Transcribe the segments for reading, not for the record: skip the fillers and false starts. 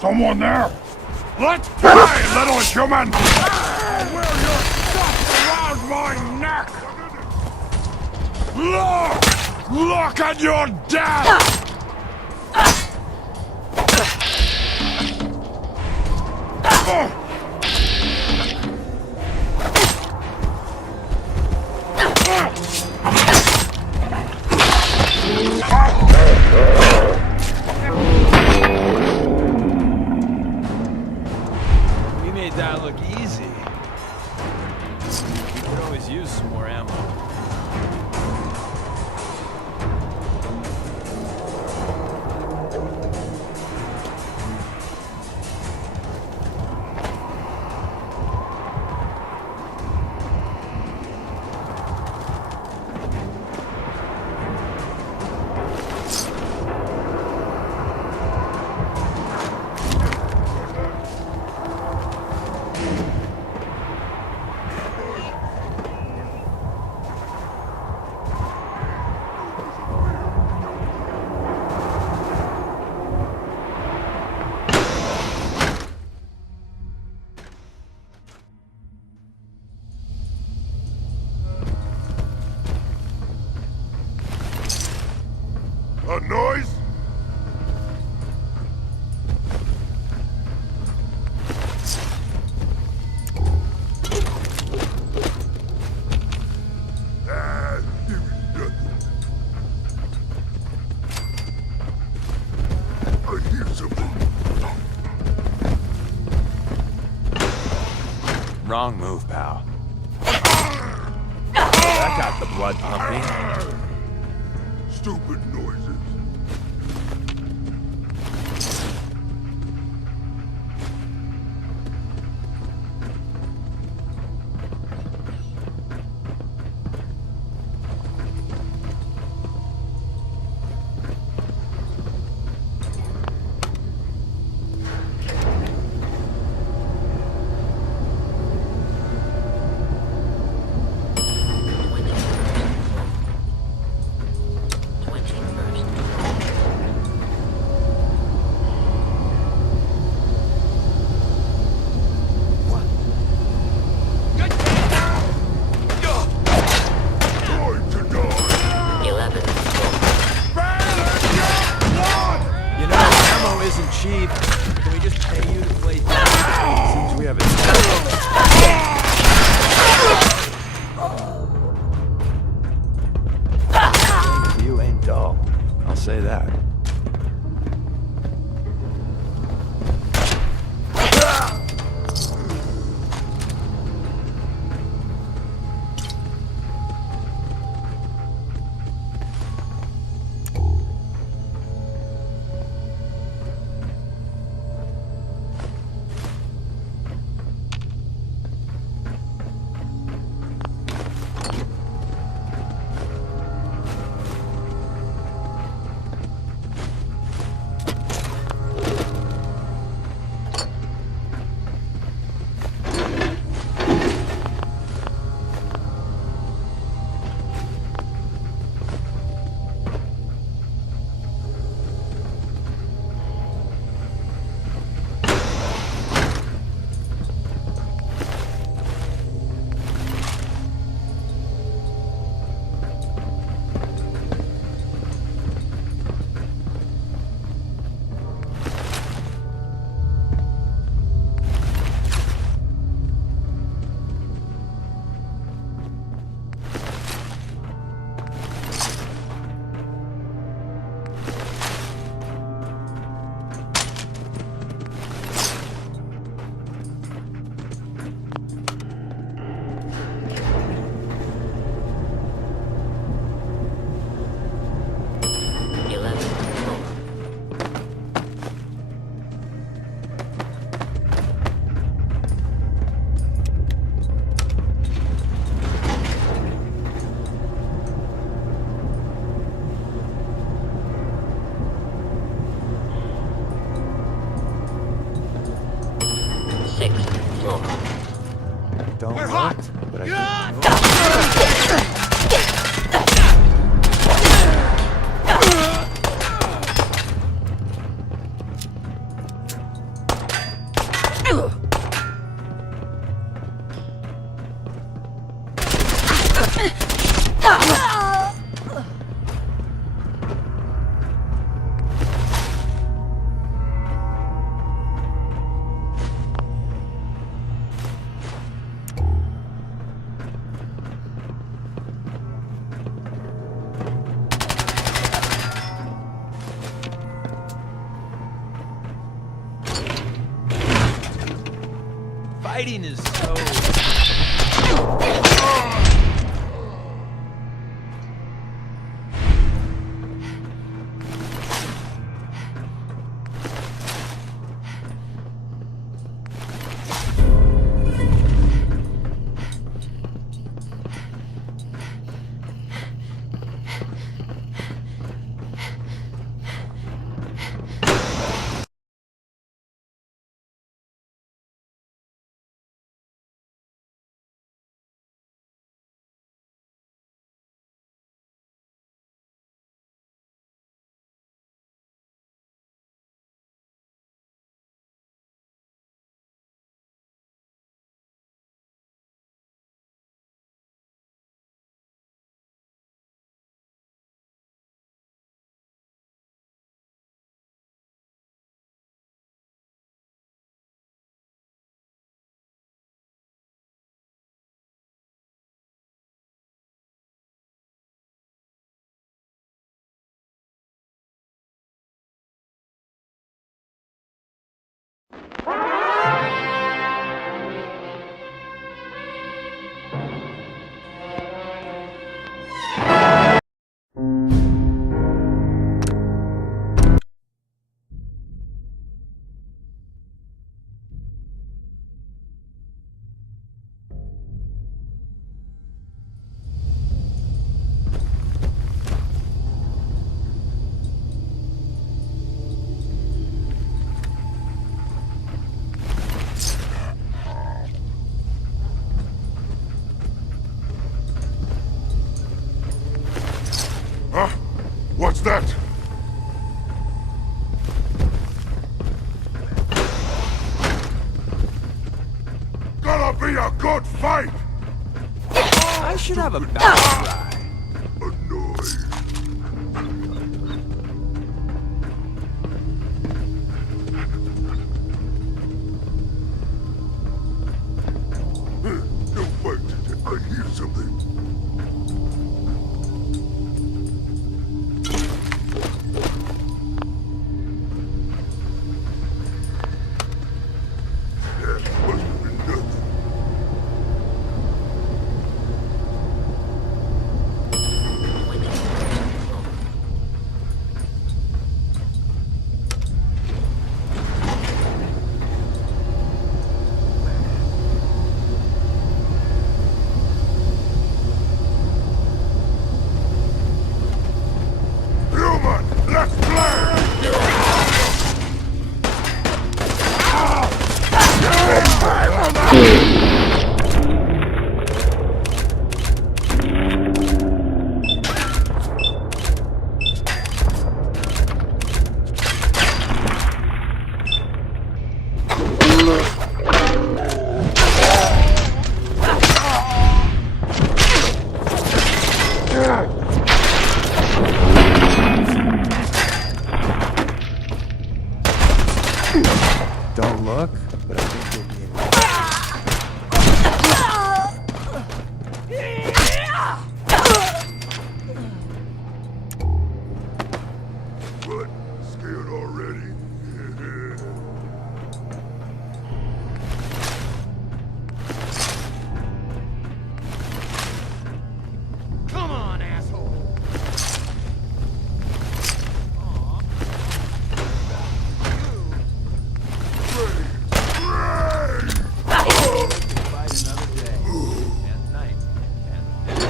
Someone there? Let's play, little human! I'll wear your stuff around my neck! Look! Look at your death! We made that look easy. We could always use some more ammo. A noise? I hear something. Wrong move, pal. That got the blood pumping. Stupid noises. Cheap. Can we just pay you to play dead? Seems we have a You ain't dull. I'll say that. fighting is so... Huh? What's that? Gonna be a good fight! I should have a battle cry. Annoyed. No, wait. I hear something. That must have been nothing. Human, let's play! Don't look, but I think you'll be able What? Scared already? Come on, asshole! Aw. Fight another day. And night. And...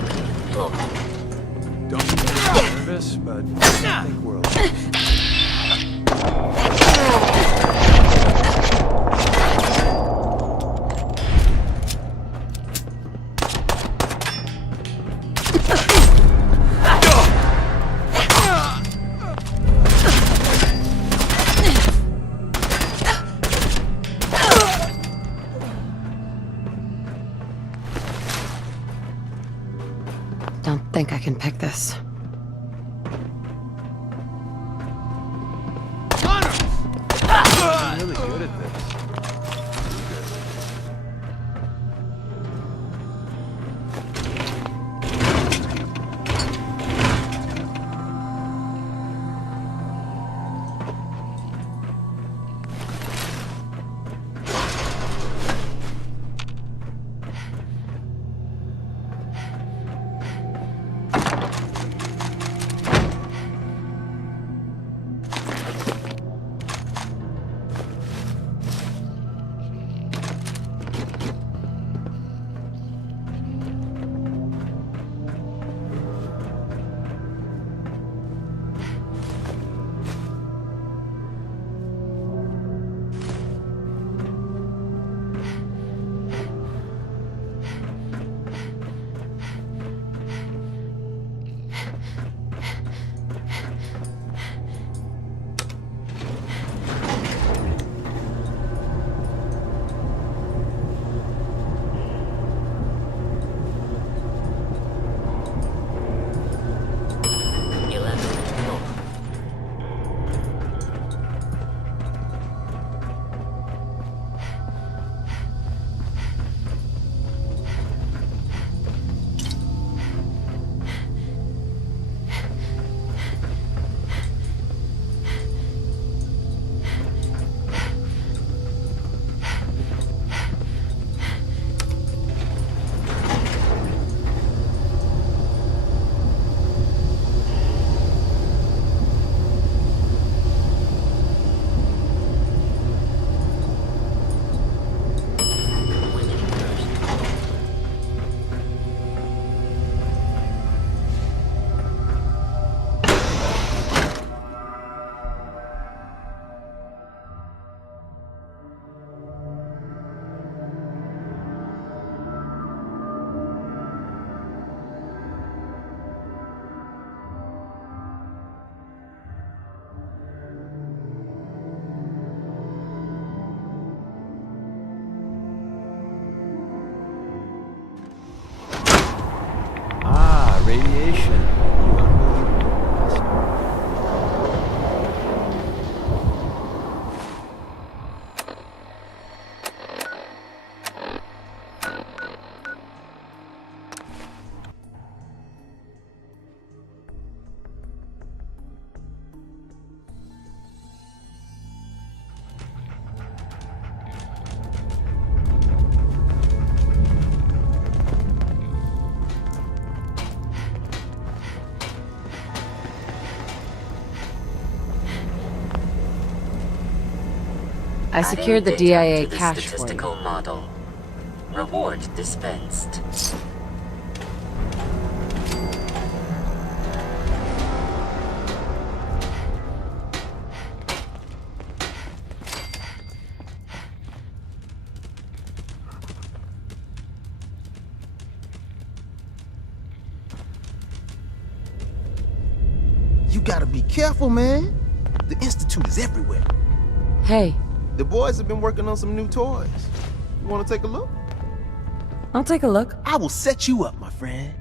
completely flawed. Don't mean to be nervous, but I think we're okay. Don't think I can pick this. I'm really good at this. Radiation. You unbelievable. I secured the DIA cache for you. Statistical model. Reward dispensed. You gotta be careful, man. The Institute is everywhere. Hey, The boys have been working on some new toys. You wanna take a look? I'll take a look. I will set you up, my friend.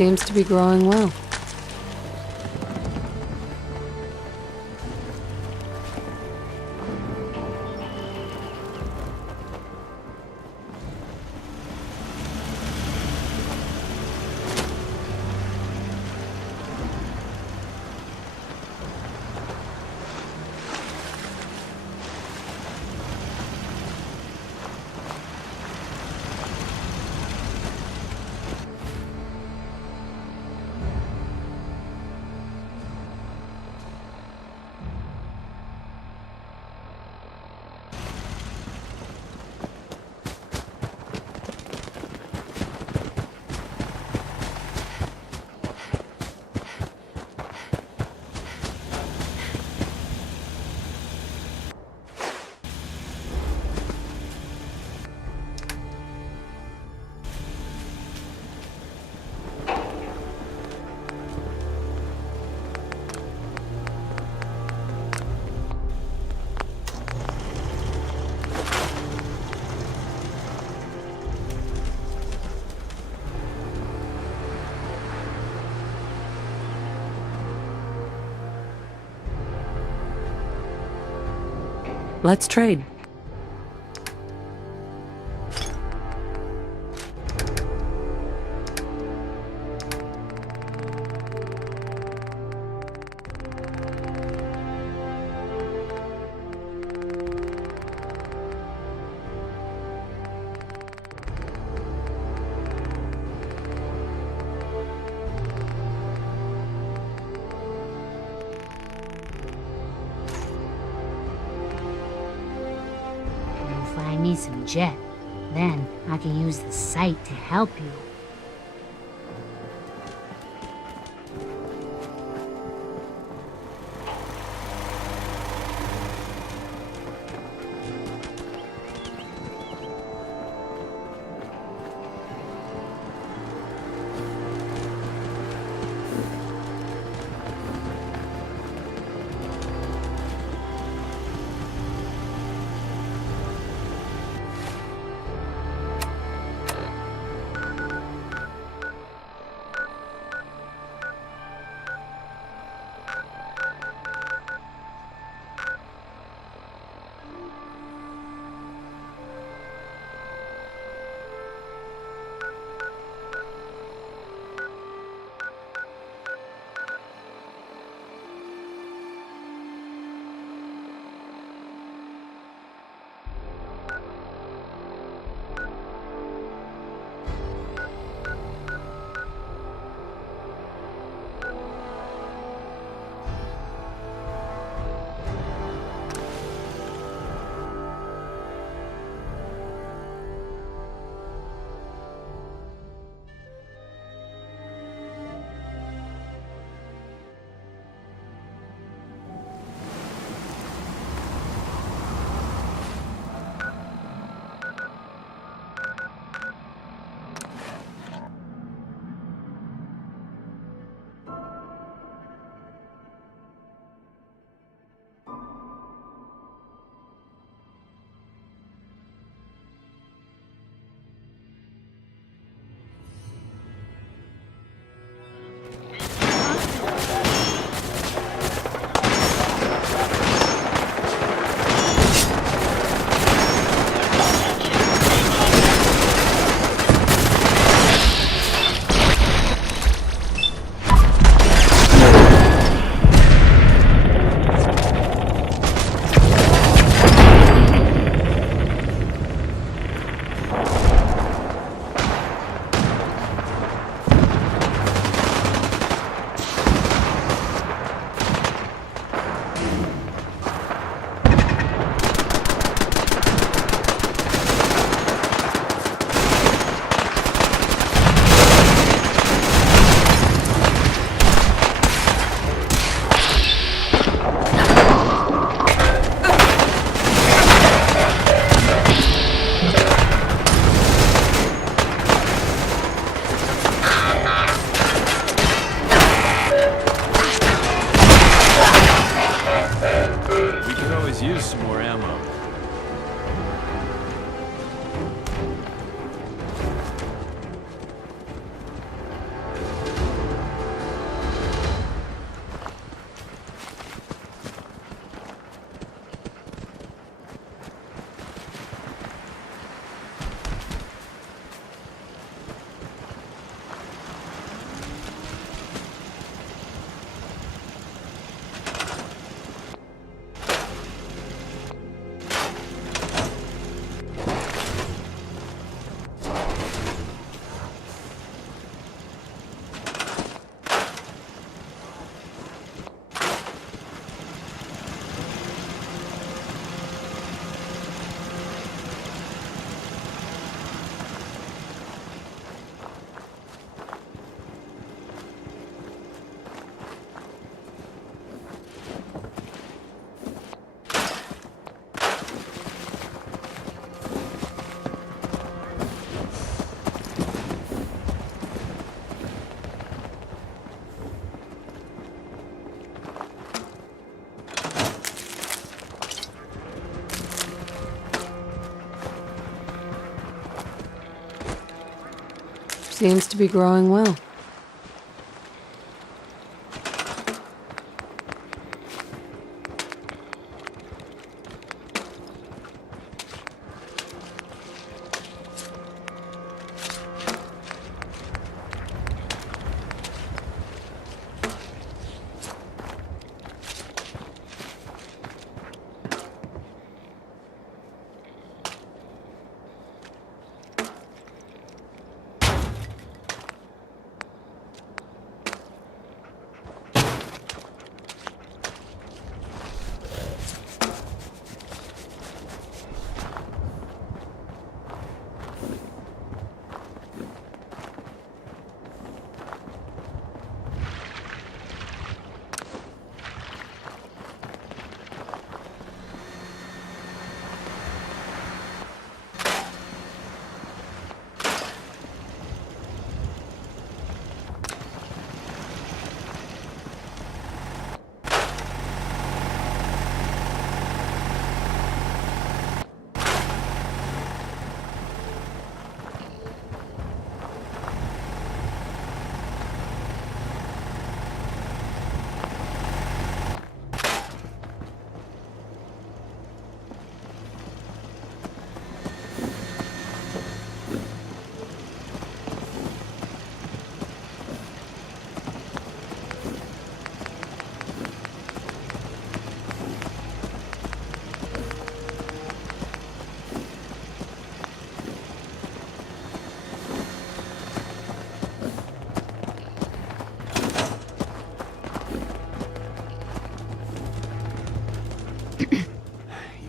Seems to be growing well. Let's trade. Find me some jet. Then I can use the site to help you. Seems to be growing well.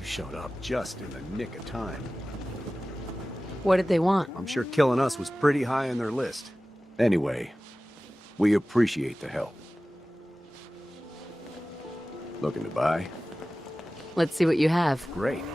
Showed up just in the nick of time. What did they want? I'm sure killing us was pretty high on their list. Anyway, we appreciate the help. Looking to buy? Let's see what you have. Great.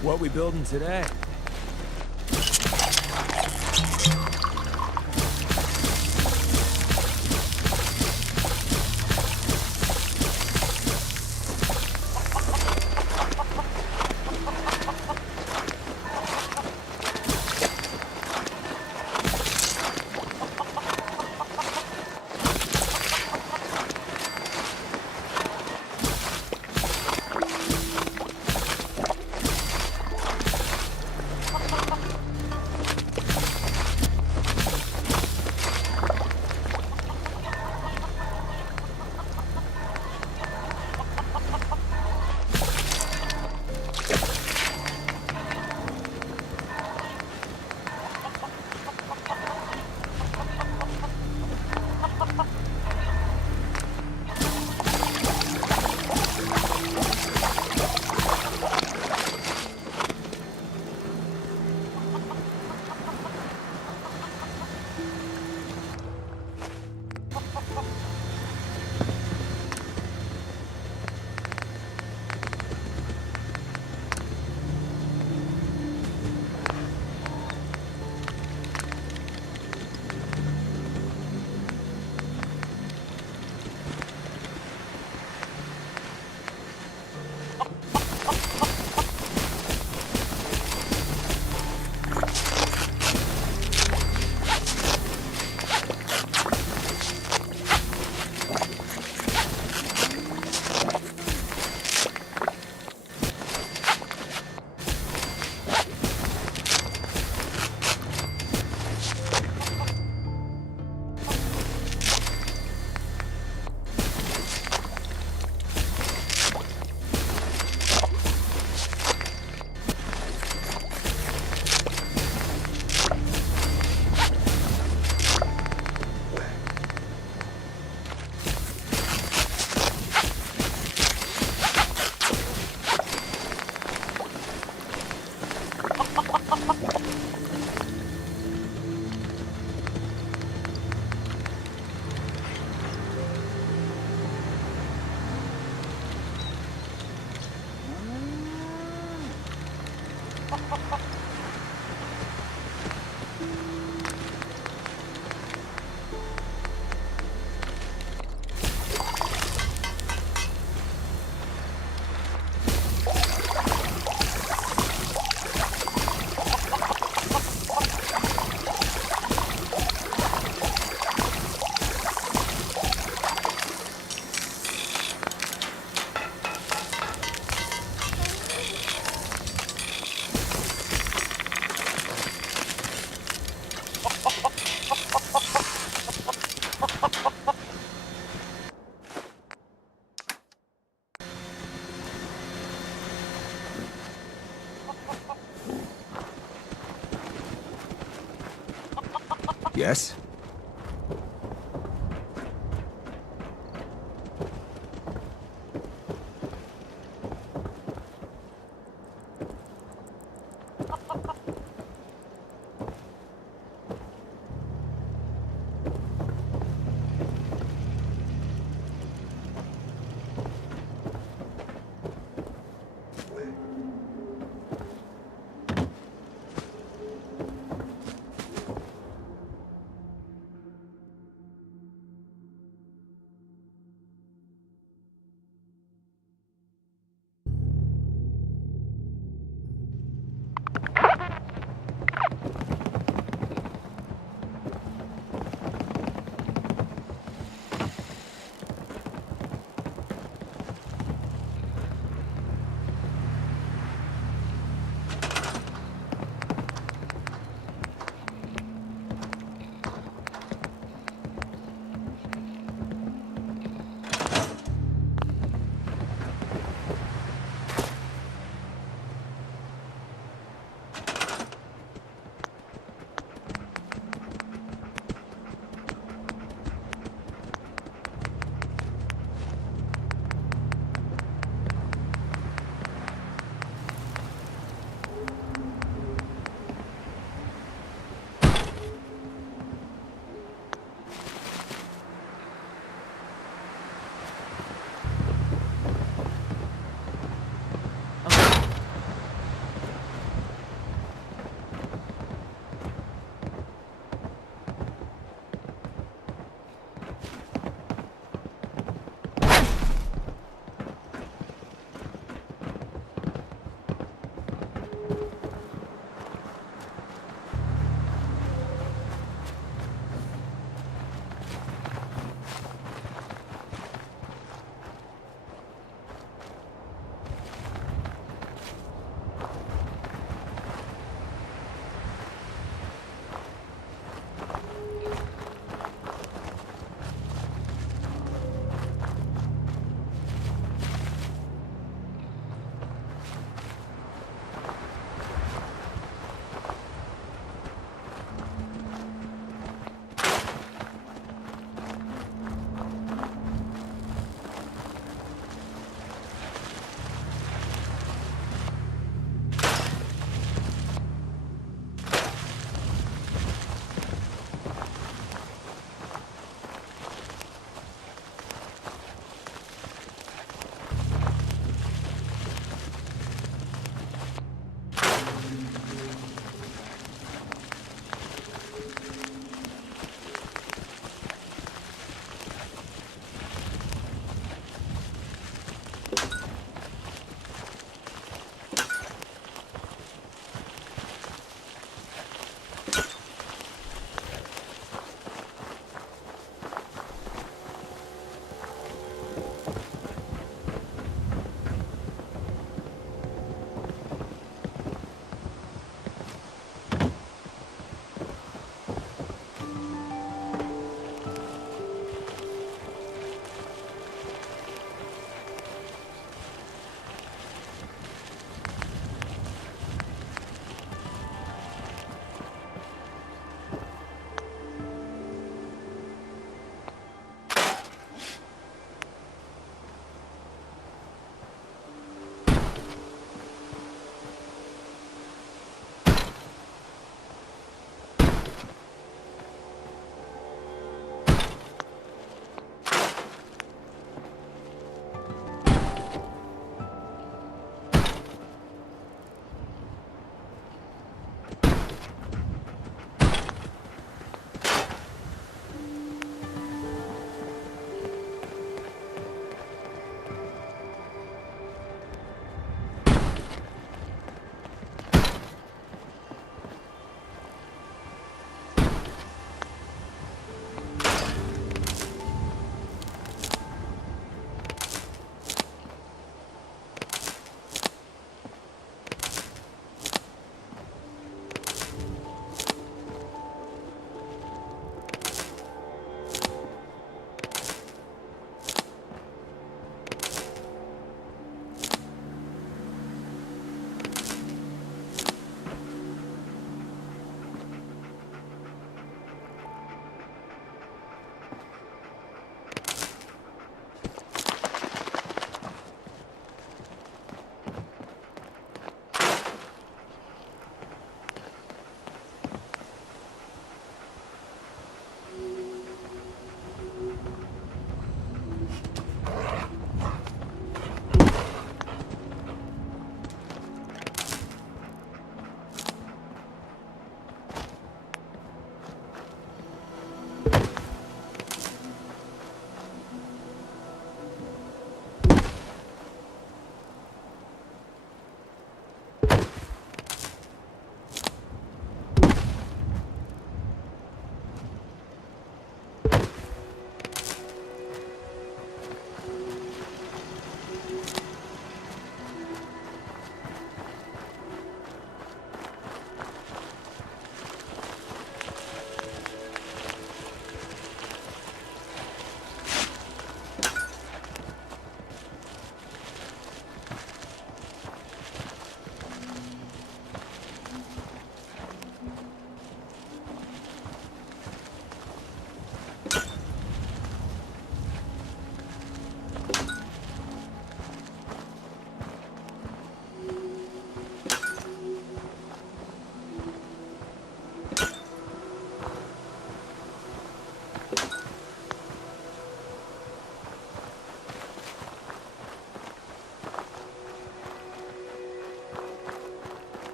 What we building today? Yes?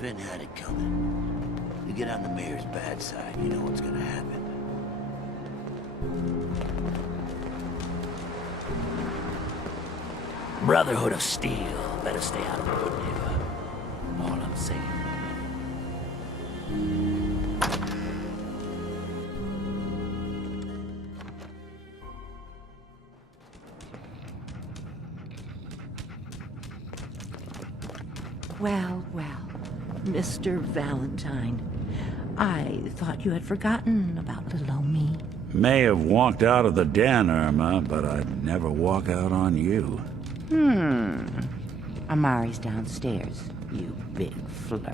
Finn had it coming. You get on the mayor's bad side, you know what's gonna happen. Brotherhood of Steel better stay out of the wood, neighbor. All I'm saying. Well, well, Mr. Valentine. I thought you had forgotten about little old me. May have walked out of the den, Irma, but I'd never walk out on you. Amari's downstairs, you big flirt.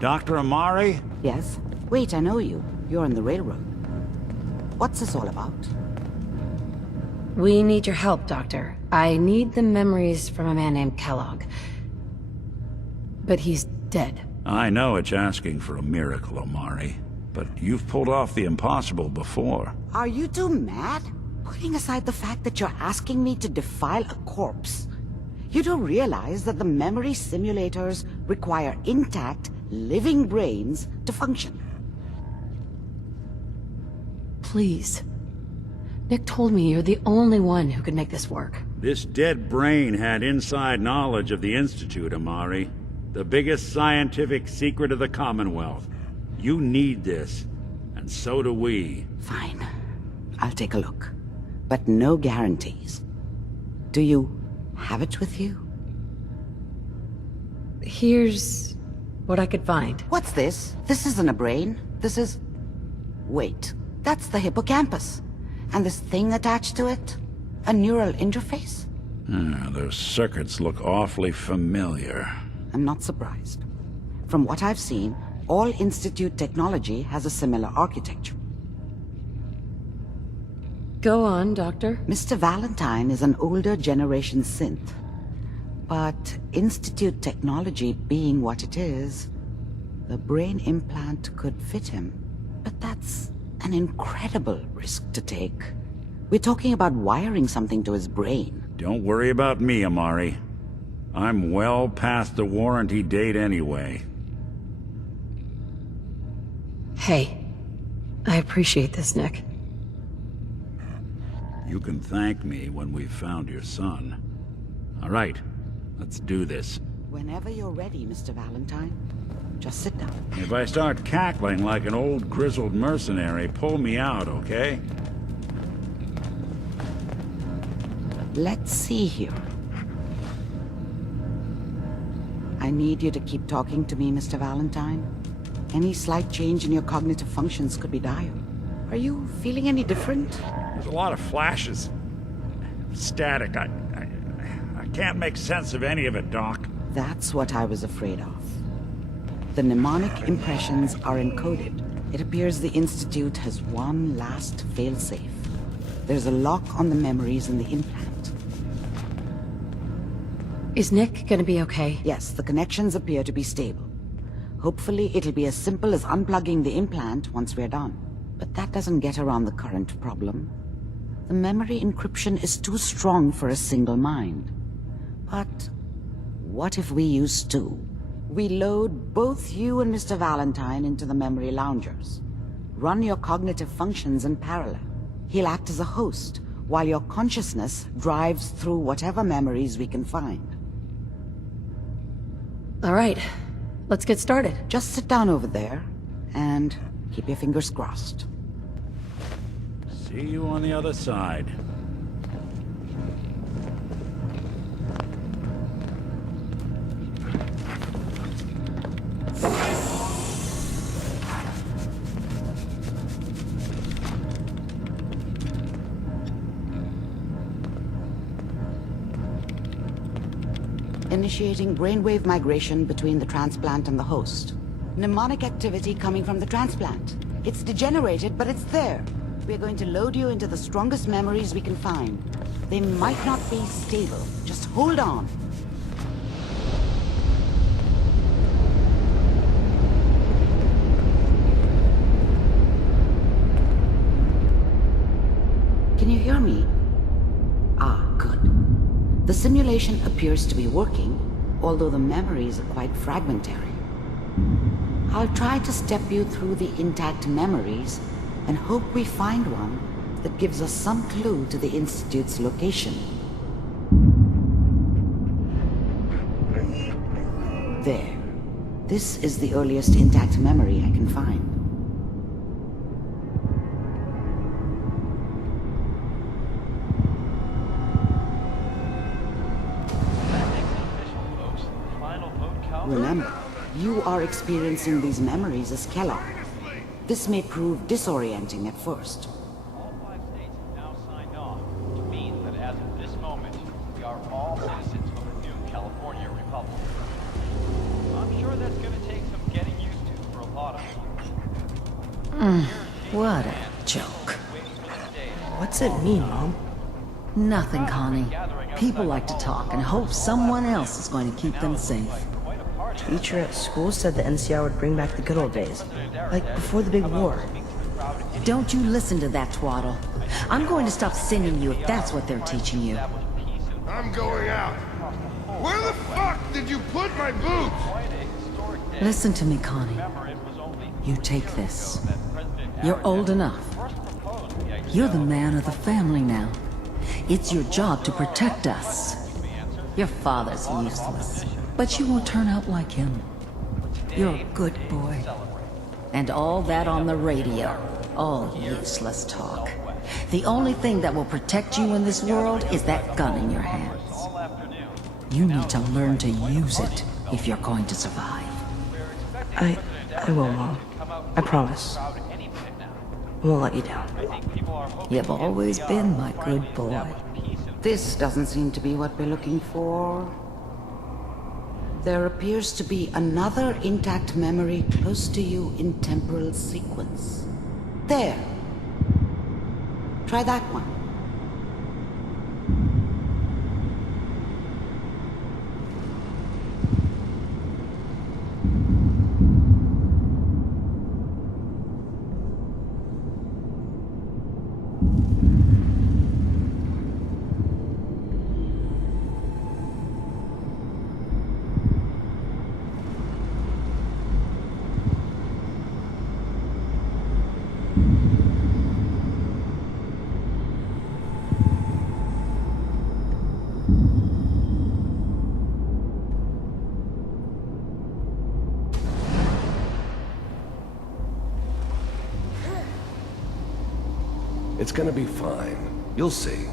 Dr. Amari? Yes? Wait, I know you. You're on the railroad. What's this all about? We need your help, Doctor. I need the memories from a man named Kellogg. But he's dead. I know it's asking for a miracle, Amari, but you've pulled off the impossible before. Are you two mad? Putting aside the fact that you're asking me to defile a corpse, you do realize that the memory simulators require intact, living brains to function. Please. Nick told me you're the only one who could make this work. This dead brain had inside knowledge of the Institute, Amari. The biggest scientific secret of the Commonwealth. You need this, and so do we. Fine. I'll take a look. But no guarantees. Do you have it with you? Here's what I could find. What's this? This isn't a brain. This is... Wait. That's the hippocampus. And this thing attached to it? A neural interface? Those circuits look awfully familiar. I'm not surprised. From what I've seen, all Institute technology has a similar architecture. Go on, Doctor. Mr. Valentine is an older generation synth. But Institute technology being what it is, the brain implant could fit him. But that's an incredible risk to take. We're talking about wiring something to his brain. Don't worry about me, Amari. I'm well past the warranty date anyway. Hey, I appreciate this, Nick. You can thank me when we've found your son. All right, let's do this. Whenever you're ready, Mr. Valentine. Just sit down. If I start cackling like an old grizzled mercenary, pull me out, okay? Let's see here. I need you to keep talking to me, Mr. Valentine. Any slight change in your cognitive functions could be dire. Are you feeling any different? There's a lot of flashes. Static. I can't make sense of any of it, Doc. That's what I was afraid of. The mnemonic impressions are encoded. It appears the Institute has one last failsafe. There's a lock on the memories in the implant. Is Nick gonna be okay? Yes, the connections appear to be stable. Hopefully it'll be as simple as unplugging the implant once we're done. But that doesn't get around the current problem. The memory encryption is too strong for a single mind. But what if we use two? We load both you and Mr. Valentine into the memory loungers. Run your cognitive functions in parallel. He'll act as a host, while your consciousness drives through whatever memories we can find. All right, let's get started. Just sit down over there, and keep your fingers crossed. See you on the other side. Initiating brainwave migration between the transplant and the host. Mnemonic activity coming from the transplant. It's degenerated, but it's there. We're going to load you into the strongest memories we can find. They might not be stable. Just hold on. Can you hear me? Ah, good. The simulation appears to be working, although the memories are quite fragmentary. I'll try to step you through the intact memories and hope we find one that gives us some clue to the Institute's location. There. This is the earliest intact memory I can find. Remember, you are experiencing these memories as Kellogg. This may prove disorienting at first. All 5 states have now signed on, which means that as of this moment, we are all citizens of the new California Republic. I'm sure that's going to take some getting used to for a lot of people. What a joke. What's it mean, Mom? Nothing, Connie. People like to talk and hope someone else is going to keep them safe. Teacher at school said the NCR would bring back the good old days. Like before the big war. Don't you listen to that twaddle. I'm going to stop singing you if that's what they're teaching you. I'm going out. Where the fuck did you put my boots? Listen to me, Connie. You take this. You're old enough. You're the man of the family now. It's your job to protect us. Your father's useless, but you won't turn out like him. You're a good boy. And all that on the radio, all useless talk. The only thing that will protect you in this world is that gun in your hands. You need to learn to use it if you're going to survive. I will, Mom. I promise. I won't let you down. You've always been my good boy. This doesn't seem to be what we're looking for. There appears to be another intact memory close to you in temporal sequence. There. Try that one. It's gonna be fine. You'll see.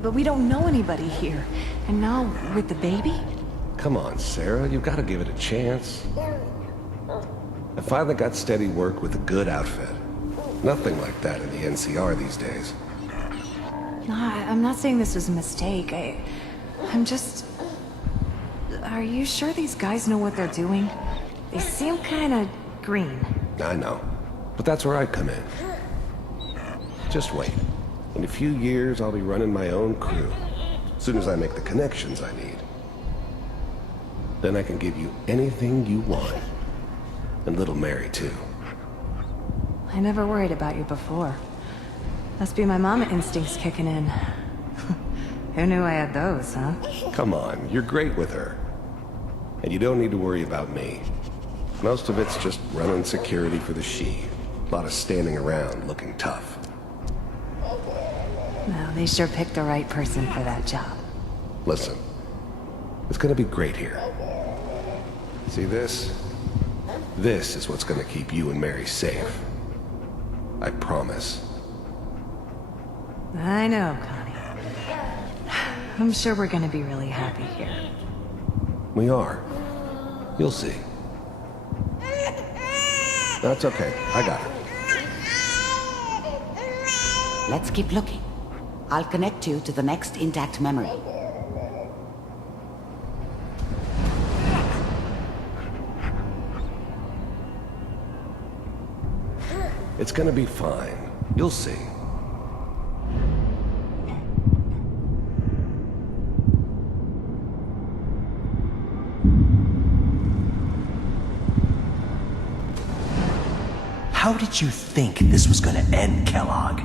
But we don't know anybody here. And now, with the baby? Come on, Sarah. You've got to give it a chance. I finally got steady work with a good outfit. Nothing like that in the NCR these days. No, I'm not saying this was a mistake. I'm just... Are you sure these guys know what they're doing? They seem kinda green. I know. But that's where I come in. Just wait. In a few years, I'll be running my own crew. As soon as I make the connections I need. Then I can give you anything you want. And little Mary, too. I never worried about you before. Must be my mama instincts kicking in. Who knew I had those, huh? Come on, you're great with her. And you don't need to worry about me. Most of it's just running security for the she. A lot of standing around looking tough. No, they sure picked the right person for that job. Listen, it's gonna be great here. See this? This is what's gonna keep you and Mary safe. I promise. I know, Connie. I'm sure we're gonna be really happy here. We are. You'll see. That's okay. I got her. Let's keep looking. I'll connect you to the next intact memory. It's gonna be fine. You'll see. How did you think this was gonna end, Kellogg?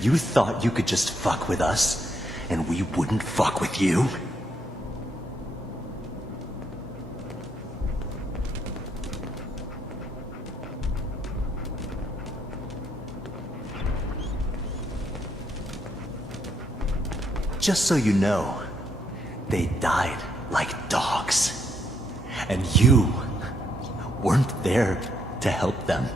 You thought you could just fuck with us, and we wouldn't fuck with you? Just so you know, they died like dogs. And you weren't there to help them.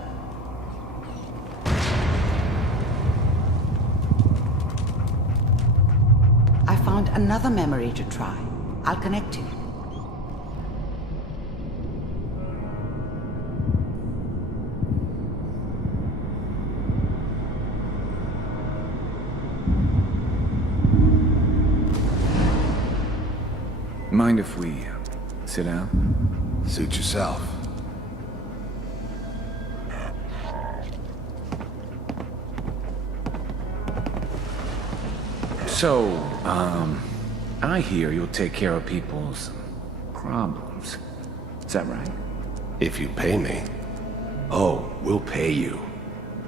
I found another memory to try. I'll connect you. Mind if we sit down? Suit yourself. So, I hear you'll take care of people's problems. Is that right? If you pay me. Oh, we'll pay you.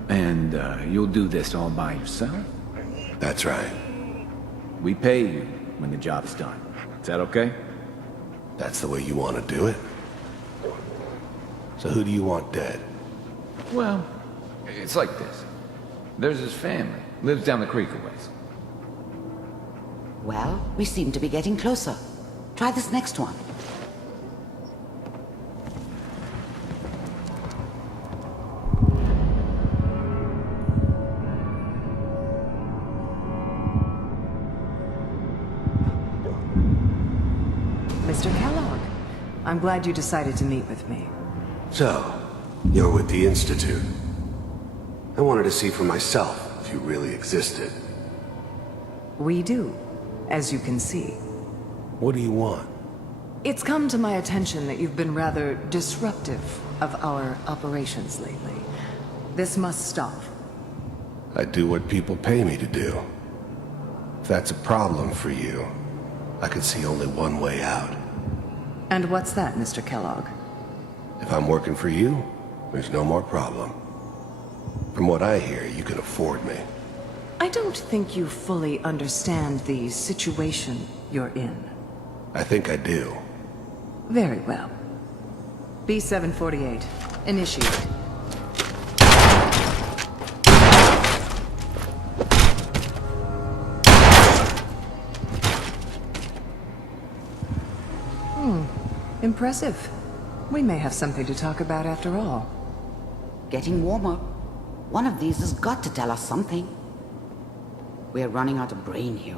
And, you'll do this all by yourself? That's right. We pay you when the job's done. Is that okay? That's the way you want to do it? So who do you want dead? Well, it's like this. There's his family. Lives down the creek a ways. Well, we seem to be getting closer. Try this next one. Mr. Kellogg, I'm glad you decided to meet with me. So, you're with the Institute. I wanted to see for myself if you really existed. We do, as you can see. What do you want? It's come to my attention that you've been rather disruptive of our operations lately. This must stop. I do what people pay me to do. If that's a problem for you, I can see only one way out. And what's that, Mr. Kellogg? If I'm working for you, there's no more problem. From what I hear, you can afford me. I don't think you fully understand the situation you're in. I think I do. Very well. B-748, initiate. Impressive. We may have something to talk about after all. Getting warmer. One of these has got to tell us something. We're running out of brain here.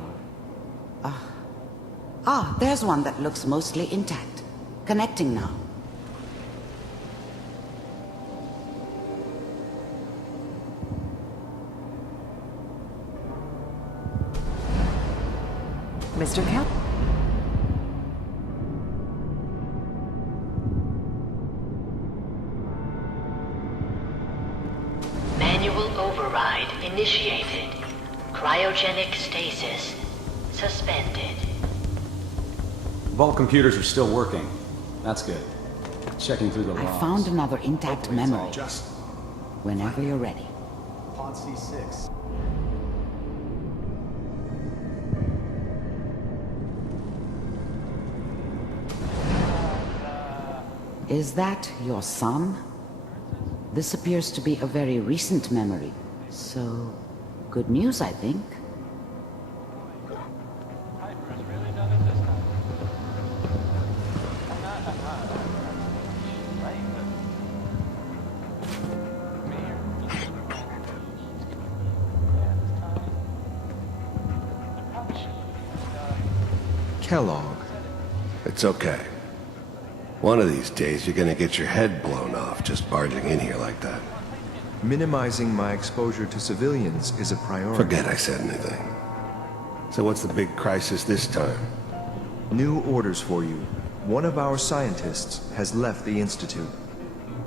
There's one that looks mostly intact. Connecting now. Mr. Kell? Manual override initiated. Cryogenic stasis suspended. Vault computers are still working. That's good. Checking through the logs. I found another intact memory. Whenever you're ready. Pod C6. Is that your son? This appears to be a very recent memory. So, good news, I think. Kellogg. It's okay. One of these days you're gonna get your head blown off just barging in here like that. Minimizing my exposure to civilians is a priority. Forget I said anything. So what's the big crisis this time? New orders for you. One of our scientists has left the Institute.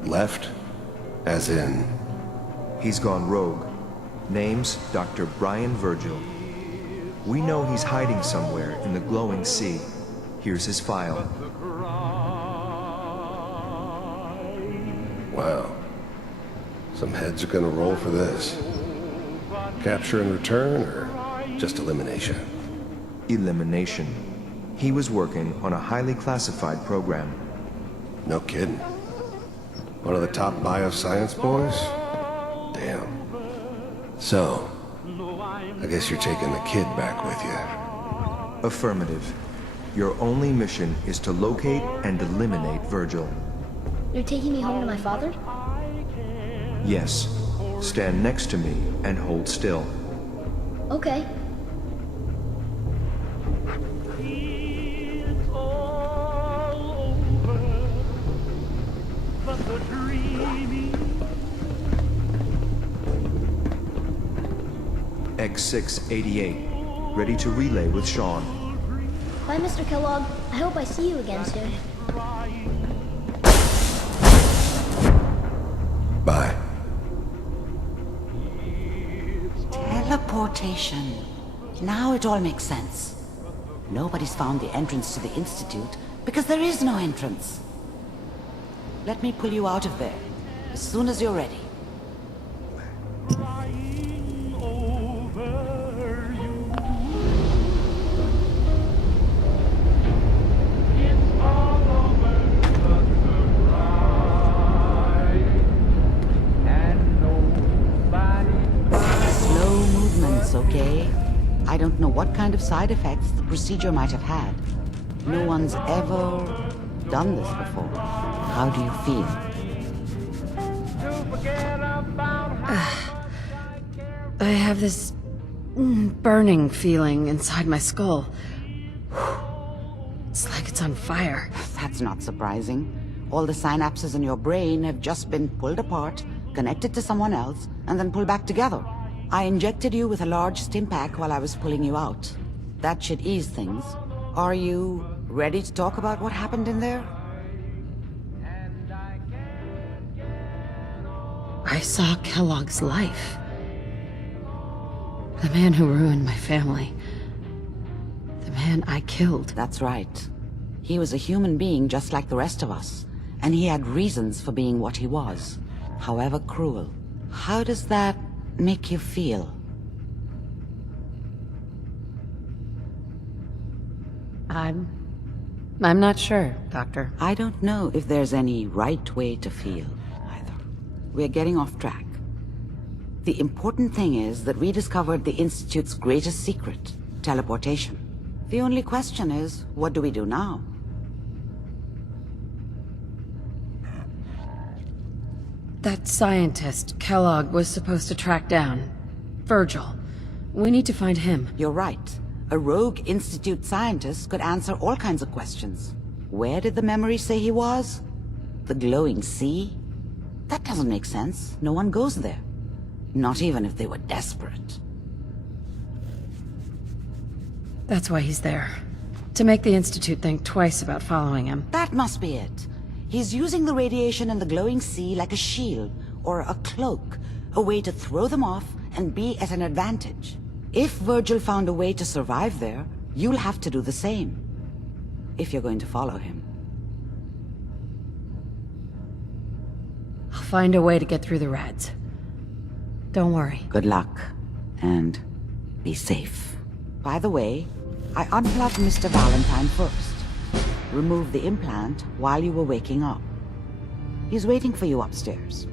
Left? As in? He's gone rogue. Name's Dr. Brian Virgil. We know he's hiding somewhere in the glowing sea. Here's his file. Wow. Some heads are gonna roll for this. Capture and return, or just elimination? Elimination. He was working on a highly classified program. No kidding. One of the top bioscience boys? Damn. So, I guess you're taking the kid back with you. Affirmative. Your only mission is to locate and eliminate Virgil. You're taking me home to my father? Yes. Stand next to me and hold still. Okay. X688. Ready to relay with Sean. Bye, Mr. Kellogg. I hope I see you again soon. Bye. Teleportation. Now it all makes sense. Nobody's found the entrance to the Institute because there is no entrance. Let me pull you out of there as soon as you're ready. Slow movements, okay? I don't know what kind of side effects the procedure might have had. No one's ever done this before. How do you feel? I have this burning feeling inside my skull. It's like it's on fire. That's not surprising. All the synapses in your brain have just been pulled apart, connected to someone else, and then pulled back together. I injected you with a large stim pack while I was pulling you out. That should ease things. Are you ready to talk about what happened in there? I saw Kellogg's life. The man who ruined my family. The man I killed. That's right. He was a human being just like the rest of us, and he had reasons for being what he was, however cruel. How does that make you feel? I'm not sure, Doctor. I don't know if there's any right way to feel, either. We're getting off track. The important thing is that we discovered the Institute's greatest secret, teleportation. The only question is, what do we do now? That scientist Kellogg was supposed to track down. Virgil. We need to find him. You're right. A rogue Institute scientist could answer all kinds of questions. Where did the memory say he was? The glowing sea? That doesn't make sense. No one goes there. Not even if they were desperate. That's why he's there. To make the Institute think twice about following him. That must be it. He's using the radiation in the glowing sea like a shield, or a cloak, a way to throw them off and be at an advantage. If Virgil found a way to survive there, you'll have to do the same. If you're going to follow him. I'll find a way to get through the rats. Don't worry. Good luck. And be safe. By the way, I unplugged Mr. Valentine first. Removed the implant while you were waking up. He's waiting for you upstairs.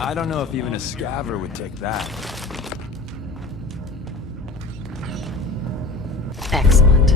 I don't know if even a scaver would take that. Excellent.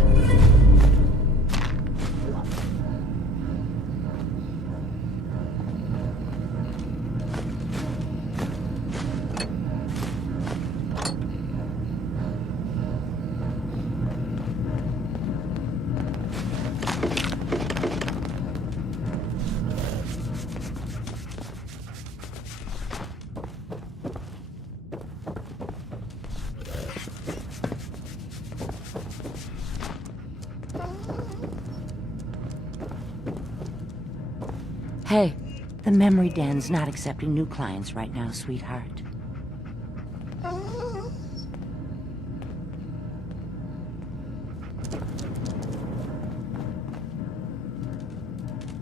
The memory den's not accepting new clients right now, sweetheart.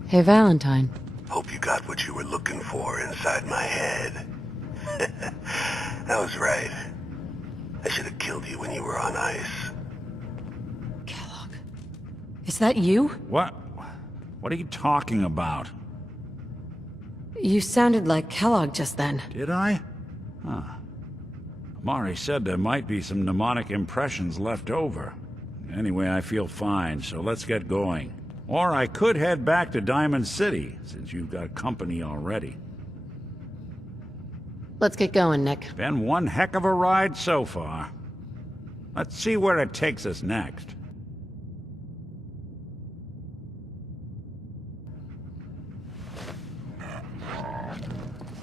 Hey, Valentine. Hope you got what you were looking for inside my head. I was right. I should have killed you when you were on ice. Is that you? What? What are you talking about? You sounded like Kellogg just then. Did I? Huh. Amari said there might be some mnemonic impressions left over. Anyway, I feel fine, so let's get going. Or I could head back to Diamond City, since you've got company already. Let's get going, Nick. Been one heck of a ride so far. Let's see where it takes us next.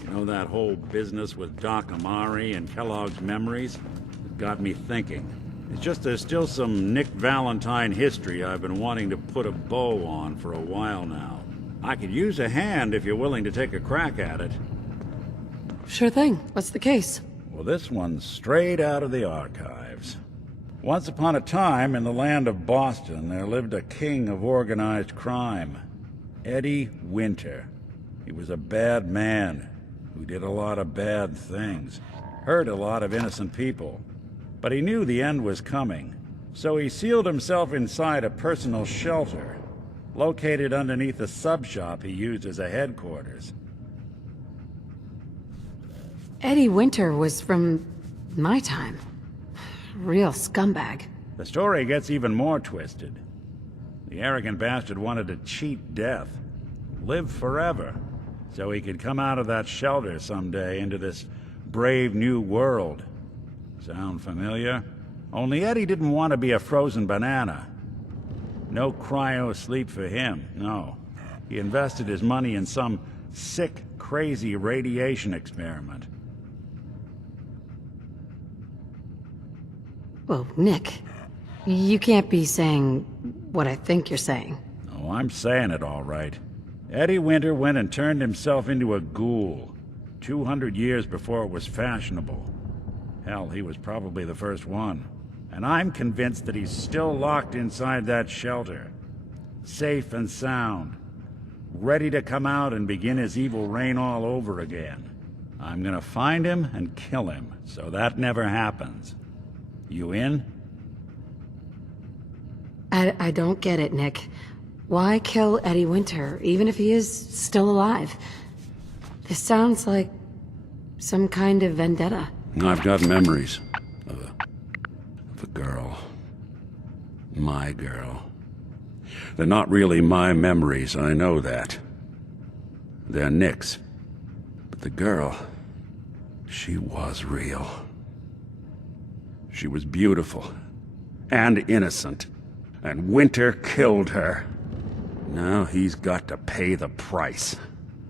You know, that whole business with Doc Amari and Kellogg's memories? It got me thinking. It's just there's still some Nick Valentine history I've been wanting to put a bow on for a while now. I could use a hand if you're willing to take a crack at it. Sure thing. What's the case? Well, this one's straight out of the archives. Once upon a time, in the land of Boston, there lived a king of organized crime, Eddie Winter. He was a bad man who did a lot of bad things, hurt a lot of innocent people. But he knew the end was coming, so he sealed himself inside a personal shelter, located underneath a sub-shop he used as a headquarters. Eddie Winter was from my time. Real scumbag. The story gets even more twisted. The arrogant bastard wanted to cheat death, live forever, so he could come out of that shelter someday into this brave new world. Sound familiar? Only Eddie didn't want to be a frozen banana. No cryo sleep for him, no. He invested his money in some sick, crazy radiation experiment. Whoa, Nick. You can't be saying what I think you're saying. Oh, I'm saying it all right. Eddie Winter went and turned himself into a ghoul, 200 years before it was fashionable. Hell, he was probably the first one. And I'm convinced that he's still locked inside that shelter. Safe and sound. Ready to come out and begin his evil reign all over again. I'm gonna find him and kill him, so that never happens. You in? I don't get it, Nick. Why kill Eddie Winter, even if he is still alive? This sounds like some kind of vendetta. I've got memories of a girl. My girl. They're not really my memories, I know that. They're Nick's. But the girl, she was real. She was beautiful and innocent, and Winter killed her. Now he's got to pay the price.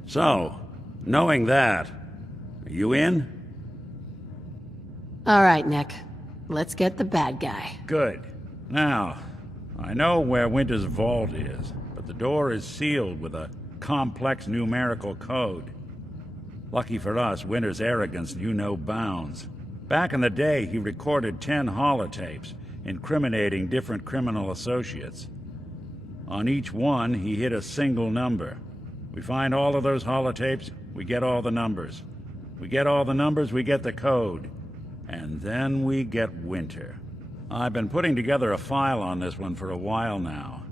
So, knowing that, are you in? All right, Nick. Let's get the bad guy. Good. Now, I know where Winter's vault is, but the door is sealed with a complex numerical code. Lucky for us, Winter's arrogance knew no bounds. Back in the day, he recorded 10 holotapes, incriminating different criminal associates. On each one, he hit a single number. We find all of those holotapes, we get all the numbers. We get all the numbers, we get the code. And then we get Winter. I've been putting together a file on this one for a while now.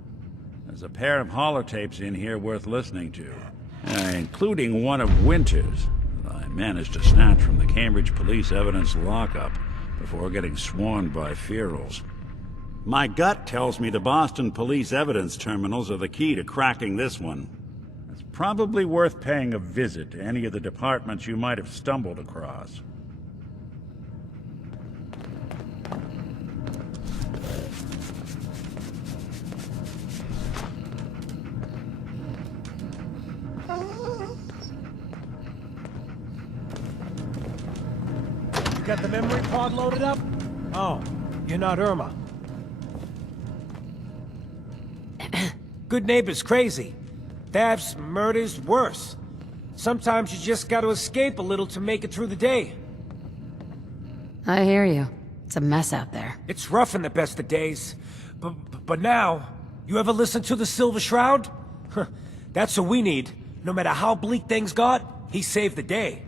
There's a pair of holotapes in here worth listening to, including one of Winter's that I managed to snatch from the Cambridge police evidence lockup before getting swarmed by ferals. My gut tells me the Boston police evidence terminals are the key to cracking this one. It's probably worth paying a visit to any of the departments you might have stumbled across. Got the memory pod loaded up? Oh, you're not Irma. Good neighbors crazy. Thefts, murders, worse. Sometimes you just gotta escape a little to make it through the day. I hear you. It's a mess out there. It's rough in the best of days. But now, you ever listen to the Silver Shroud? That's what we need. No matter how bleak things got, he saved the day.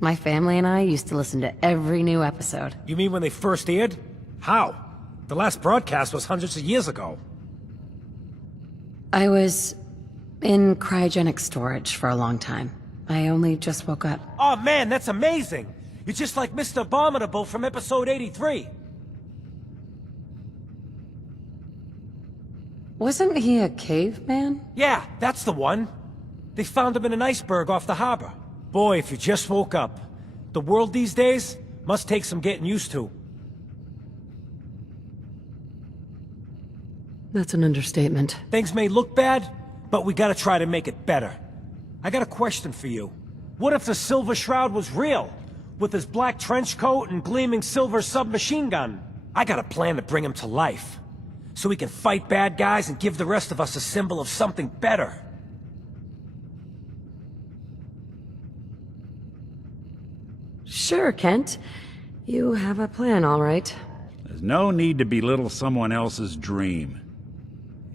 My family and I used to listen to every new episode. You mean when they first aired? How? The last broadcast was hundreds of years ago. I was in cryogenic storage for a long time. I only just woke up. Oh man, that's amazing! You're just like Mr. Abominable from episode 83. Wasn't he a caveman? Yeah, that's the one. They found him in an iceberg off the harbor. Boy, if you just woke up. The world these days must take some getting used to. That's an understatement. Things may look bad, but we gotta try to make it better. I got a question for you. What if the Silver Shroud was real? With his black trench coat and gleaming silver submachine gun? I got a plan to bring him to life. So we can fight bad guys and give the rest of us a symbol of something better. Sure, Kent. You have a plan, all right. There's no need to belittle someone else's dream.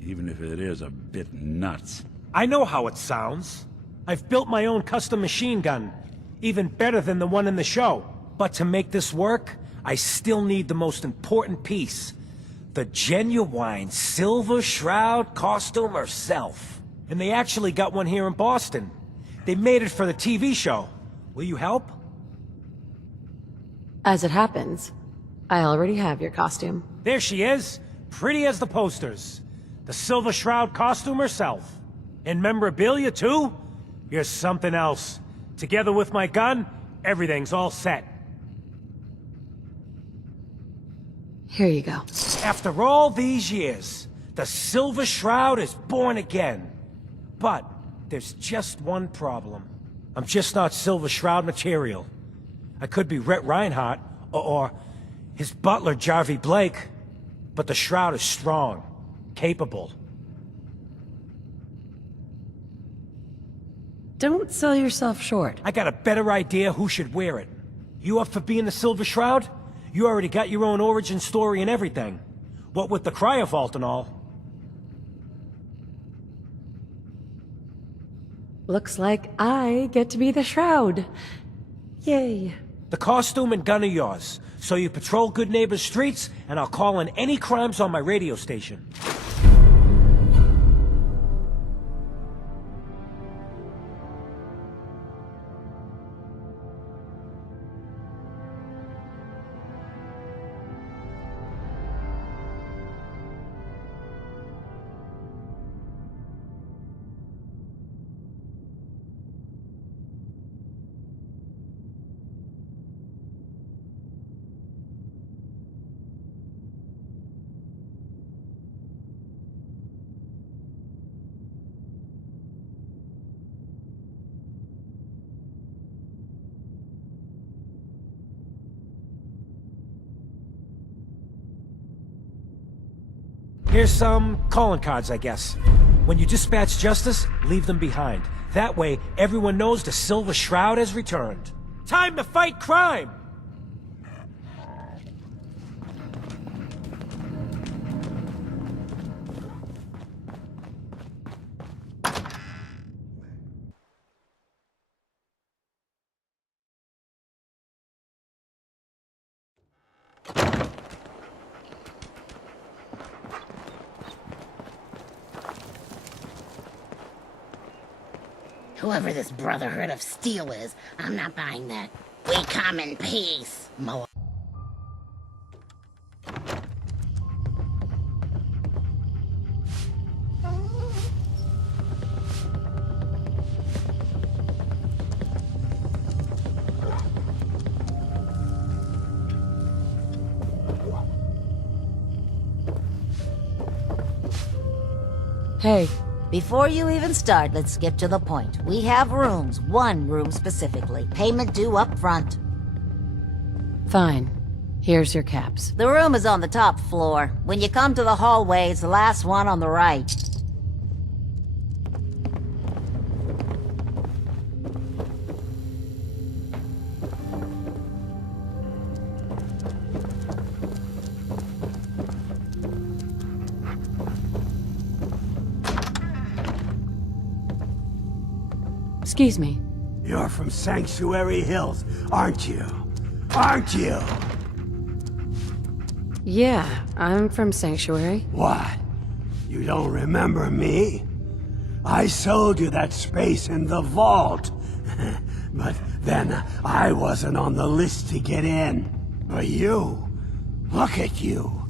Even if it is a bit nuts. I know how it sounds. I've built my own custom machine gun. Even better than the one in the show. But to make this work, I still need the most important piece. The genuine Silver Shroud costume herself. And they actually got one here in Boston. They made it for the TV show. Will you help? As it happens, I already have your costume. There she is, pretty as the posters. The Silver Shroud costume herself. And memorabilia too? You're something else. Together with my gun, everything's all set. Here you go. After all these years, the Silver Shroud is born again. But there's just one problem. I'm just not Silver Shroud material. I could be Rhett Reinhardt, or his butler, Jarvie Blake. But the Shroud is strong, capable. Don't sell yourself short. I got a better idea who should wear it. You up for being the Silver Shroud? You already got your own origin story and everything. What with the cryovault and all. Looks like I get to be the Shroud. Yay. The costume and gun are yours, so you patrol Good Neighbor's streets, and I'll call in any crimes on my radio station. Here's some calling cards, I guess. When you dispatch justice, leave them behind. That way, everyone knows the Silver Shroud has returned. Time to fight crime! Whoever this Brotherhood of Steel is, I'm not buying that. We come in peace, Mo. Hey. Before you even start, let's skip to the point. We have rooms, one room specifically. Payment due up front. Fine. Here's your caps. The room is on the top floor. When you come to the hallway, it's the last one on the right. Excuse me. You're from Sanctuary Hills, aren't you? Aren't you? Yeah, I'm from Sanctuary. What? You don't remember me? I sold you that space in the vault. But then I wasn't on the list to get in. But you, look at you.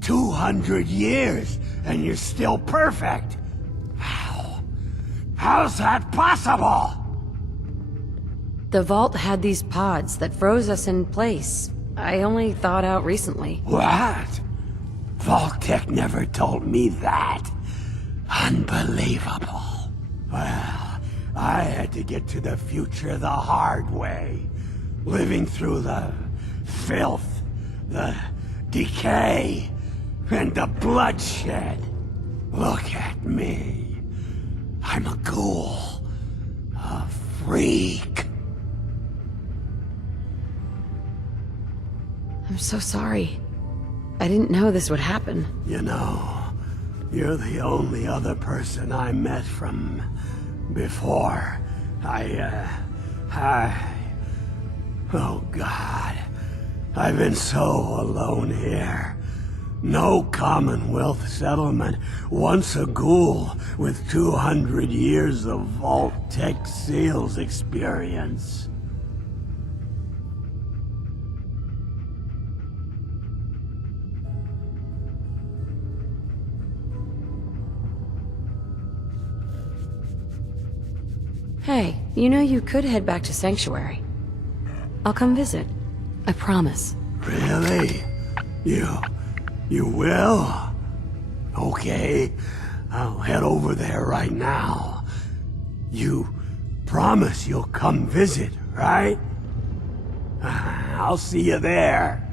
200 years, and you're still perfect. How? How's that possible? The vault had these pods that froze us in place. I only thawed out recently. What? Vault Tech never told me that. Unbelievable. Well, I had to get to the future the hard way. Living through the filth, the decay, and the bloodshed. Look at me. I'm a ghoul. A freak. I'm so sorry. I didn't know this would happen. You know, you're the only other person I met from before. Oh God. I've been so alone here. No Commonwealth settlement, once a ghoul with 200 years of Vault Tech sales experience. Hey, you know you could head back to Sanctuary. I'll come visit. I promise. Really? You will? Okay, I'll head over there right now. You promise you'll come visit, right? I'll see you there.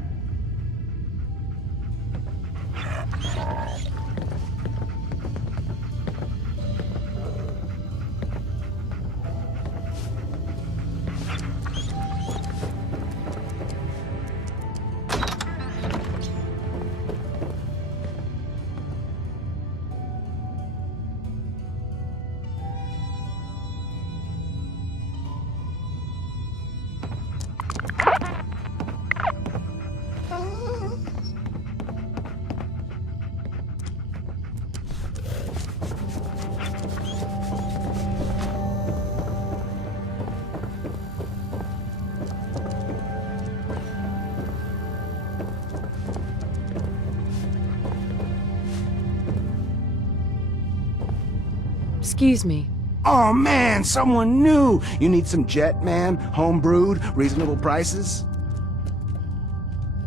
Excuse me. Oh man, someone new! You need some jet, man? Home-brewed, reasonable prices?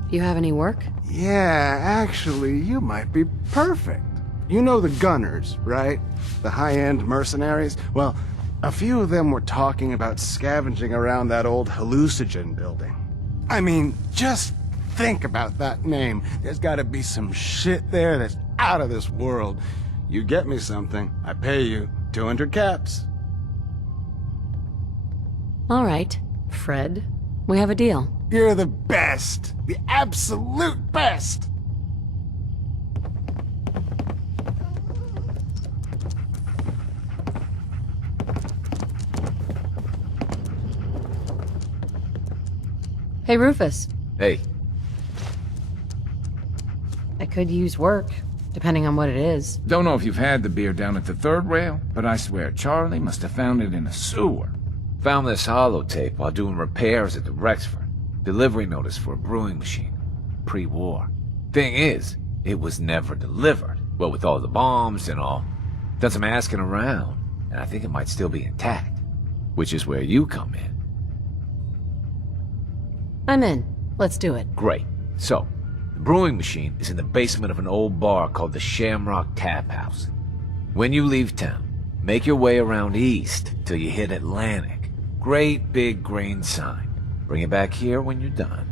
You have any work? Yeah, actually, you might be perfect. You know the Gunners, right? The high-end mercenaries? Well, a few of them were talking about scavenging around that old hallucinogen building. I mean, just think about that name. There's gotta be some shit there that's out of this world. You get me something, I pay you 200 caps. All right, Fred. We have a deal. You're the best! The absolute best! Hey, Rufus. Hey. I could use work, depending on what it is. Don't know if you've had the beer down at the third rail, but I swear Charlie must have found it in a sewer. Found this holotape while doing repairs at the Rexford. Delivery notice for a brewing machine. Pre-war. Thing is, it was never delivered. Well, with all the bombs and all. Done some asking around, and I think it might still be intact. Which is where you come in. I'm in. Let's do it. Great. So, the brewing machine is in the basement of an old bar called the Shamrock Tap House. When you leave town, make your way around east till you hit Atlantic. Great big green sign. Bring it back here when you're done.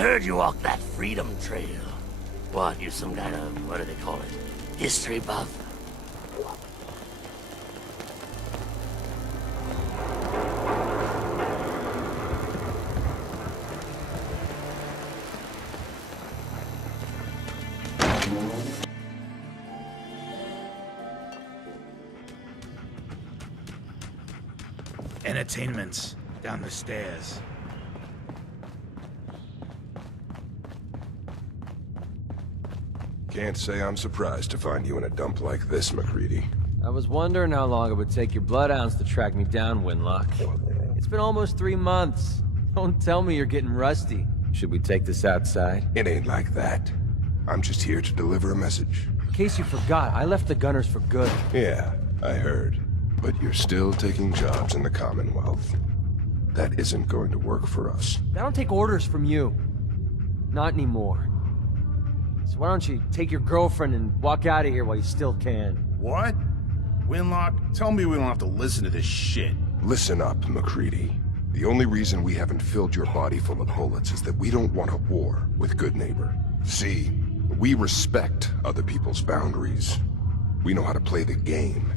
heard you walked that freedom trail. What, you some kind of, what do they call it? History buff? Entertainment's down the stairs. Can't say I'm surprised to find you in a dump like this, MacReady. I was wondering how long it would take your bloodhounds to track me down, Winlock. It's been almost 3 months. Don't tell me you're getting rusty. Should we take this outside? It ain't like that. I'm just here to deliver a message. In case you forgot, I left the Gunners for good. Yeah, I heard. But you're still taking jobs in the Commonwealth. That isn't going to work for us. I don't take orders from you. Not anymore. So why don't you take your girlfriend and walk out of here while you still can? What? Winlock, tell me we don't have to listen to this shit. Listen up, MacReady. The only reason we haven't filled your body full of bullets is that we don't want a war with Goodneighbor. See, we respect other people's boundaries. We know how to play the game.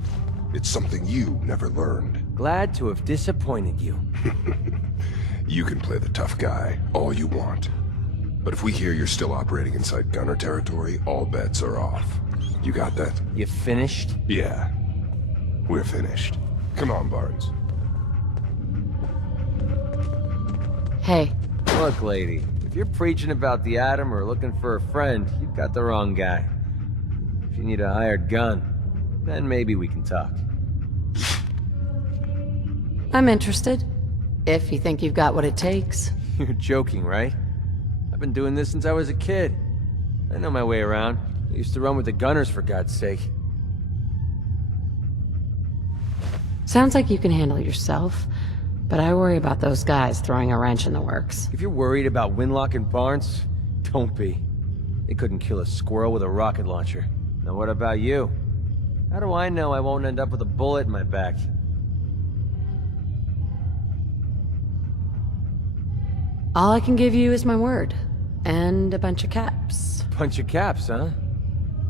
It's something you never learned. Glad to have disappointed you. You can play the tough guy all you want. But if we hear you're still operating inside Gunner territory, all bets are off. You got that? You finished? Yeah. We're finished. Come on, Barnes. Hey. Look, lady, if you're preaching about the atom or looking for a friend, you've got the wrong guy. If you need a hired gun, then maybe we can talk. I'm interested. If you think you've got what it takes. You're joking, right? I've been doing this since I was a kid. I know my way around. I used to run with the Gunners, for God's sake. Sounds like you can handle yourself, but I worry about those guys throwing a wrench in the works. If you're worried about Winlock and Barnes, don't be. They couldn't kill a squirrel with a rocket launcher. Now what about you? How do I know I won't end up with a bullet in my back? All I can give you is my word. And a bunch of caps. Bunch of caps, huh?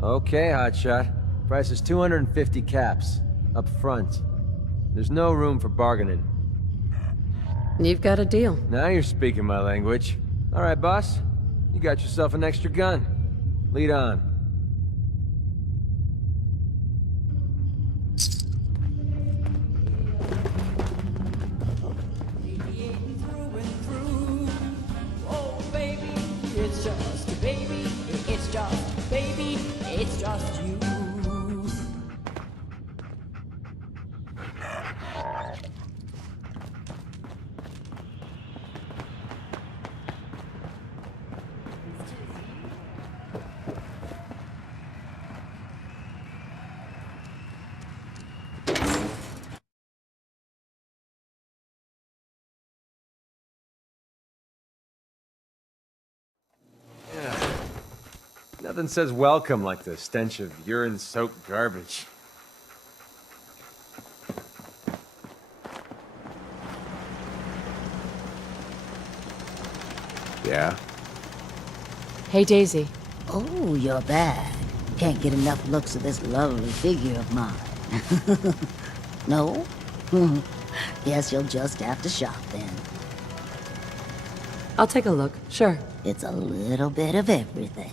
Okay, hotshot. Price is 250 caps. Up front. There's no room for bargaining. You've got a deal. Now you're speaking my language. Alright, boss. You got yourself an extra gun. Lead on. Nothing says welcome like the stench of urine-soaked garbage. Yeah? Hey, Daisy. Oh, you're back. Can't get enough looks at this lovely figure of mine. No? Guess you'll just have to shop then. I'll take a look, sure. It's a little bit of everything.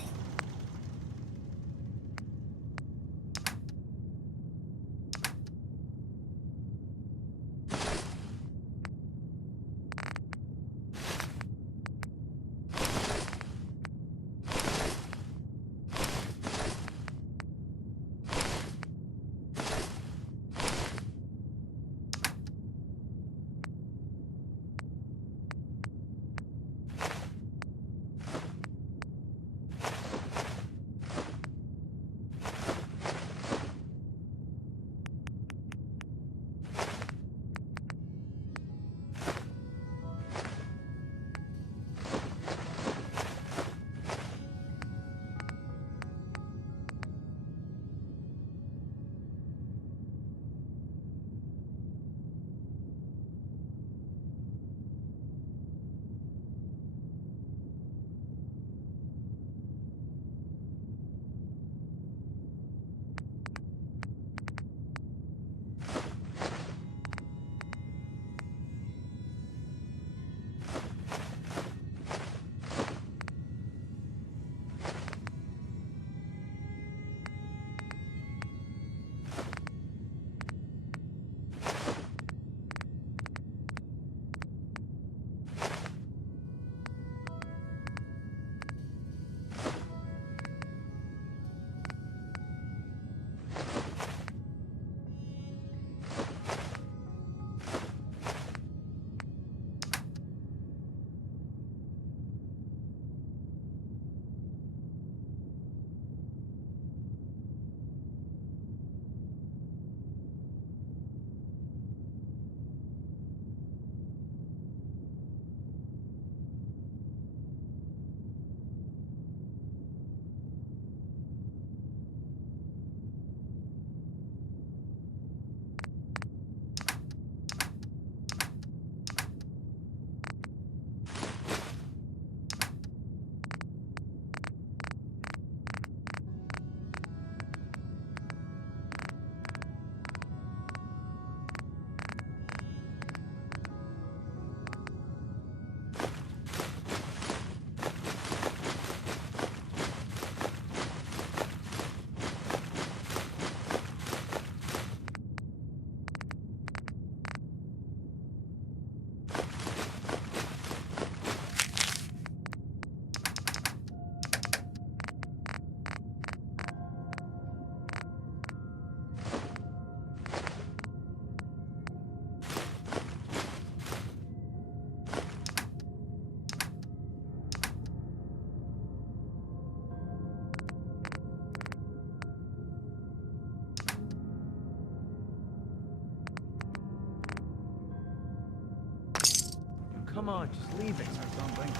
on, just leave it or something.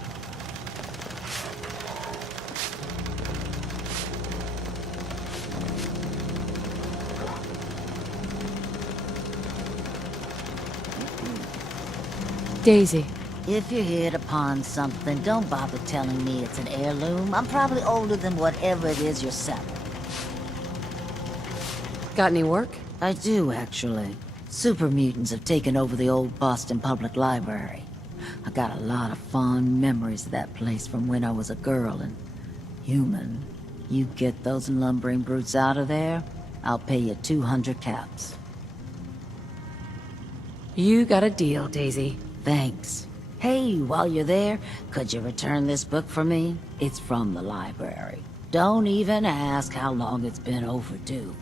Daisy. If you're here to pawn something, don't bother telling me it's an heirloom. I'm probably older than whatever it is you're selling. Got any work? I do, actually. Super mutants have taken over the old Boston Public Library. I got a lot of fond memories of that place from when I was a girl and human. You get those lumbering brutes out of there, I'll pay you 200 caps. You got a deal, Daisy. Thanks. Hey, while you're there, could you return this book for me? It's from the library. Don't even ask how long it's been overdue.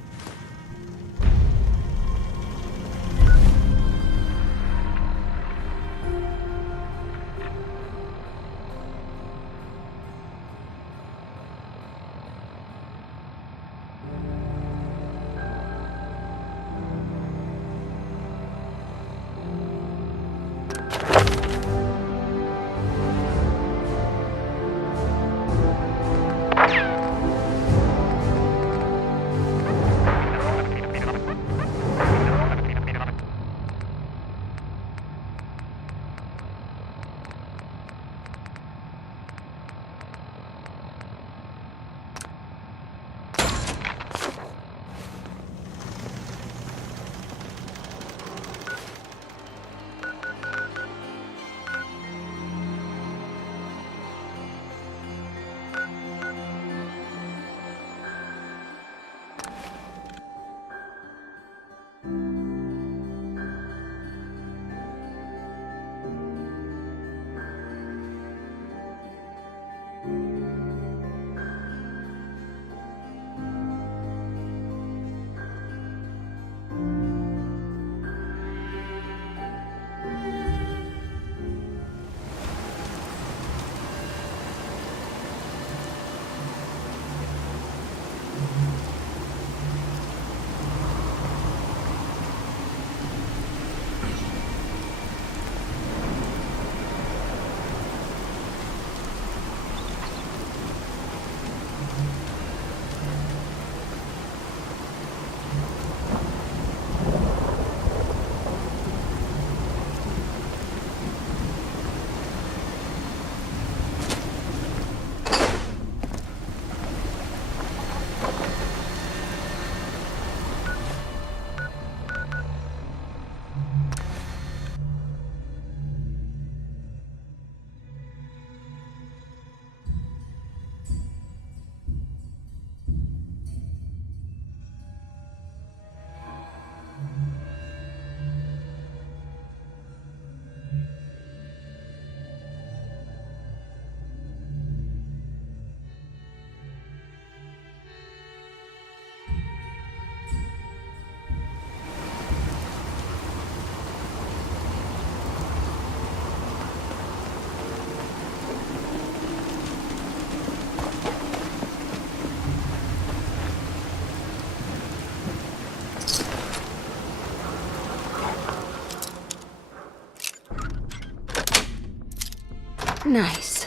Nice.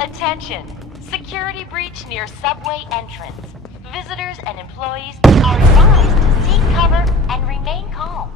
Attention! Security breach near subway entrance. Visitors and employees are advised to seek cover and remain calm.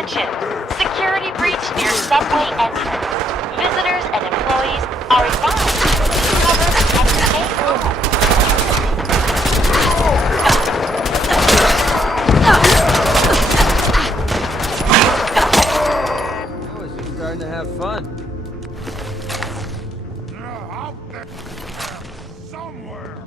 Attention! Security breach near subway entrance. Visitors and employees are advised to seek cover and stay calm. How is he starting to have fun? Somewhere.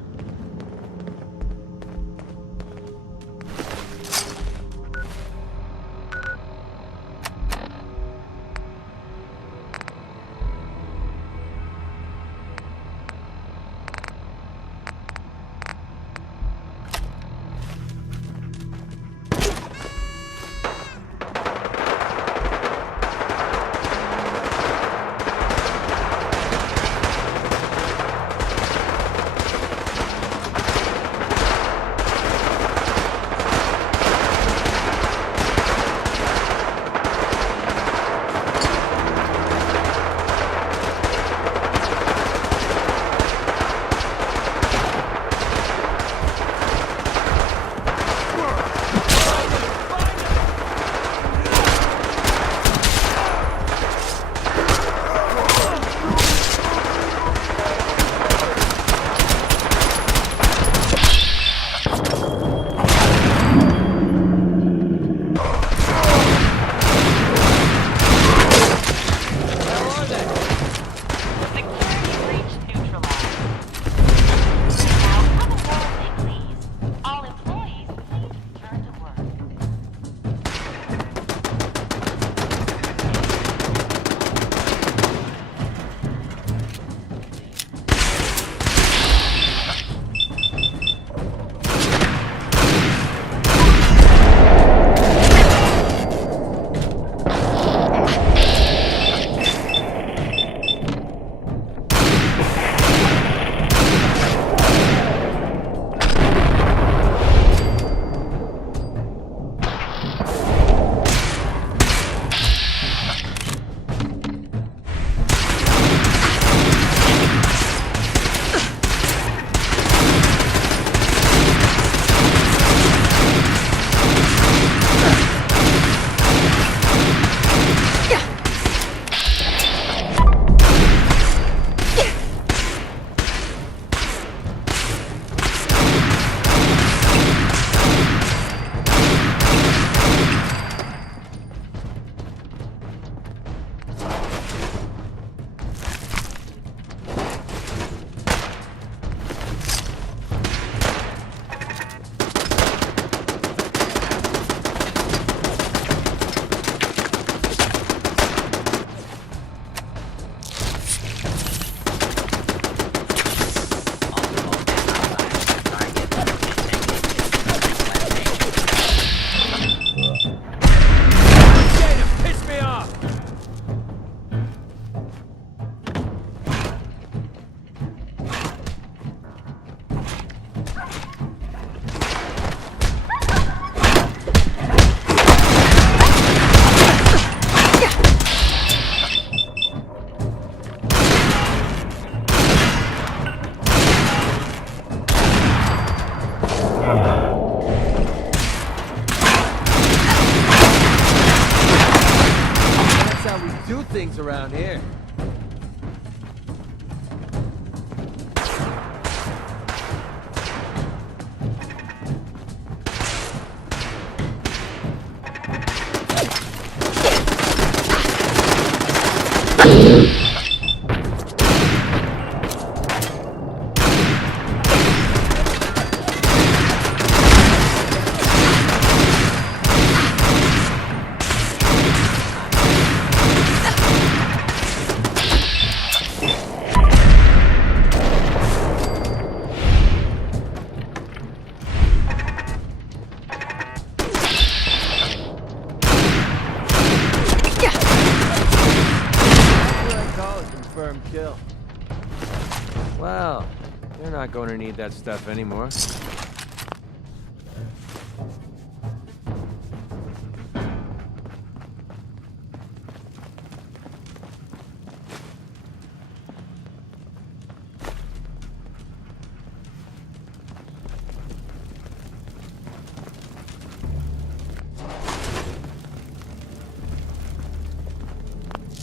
things around here. Kill. Well, you're not going to need that stuff anymore.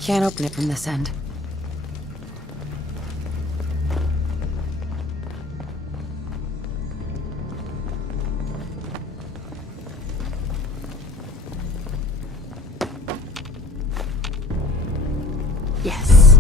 Can't open it from this end. Yes.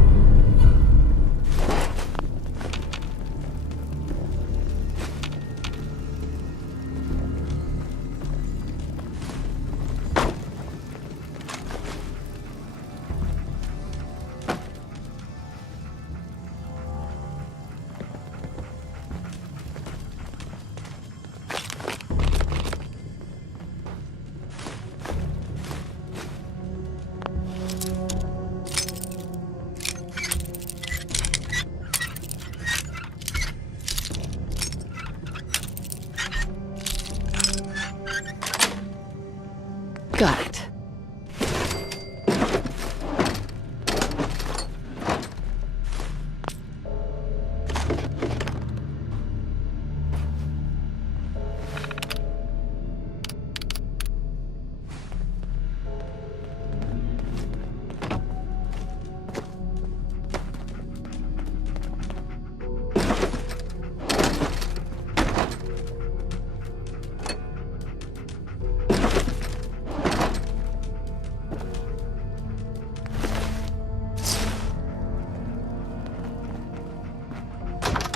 Got it.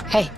Hey.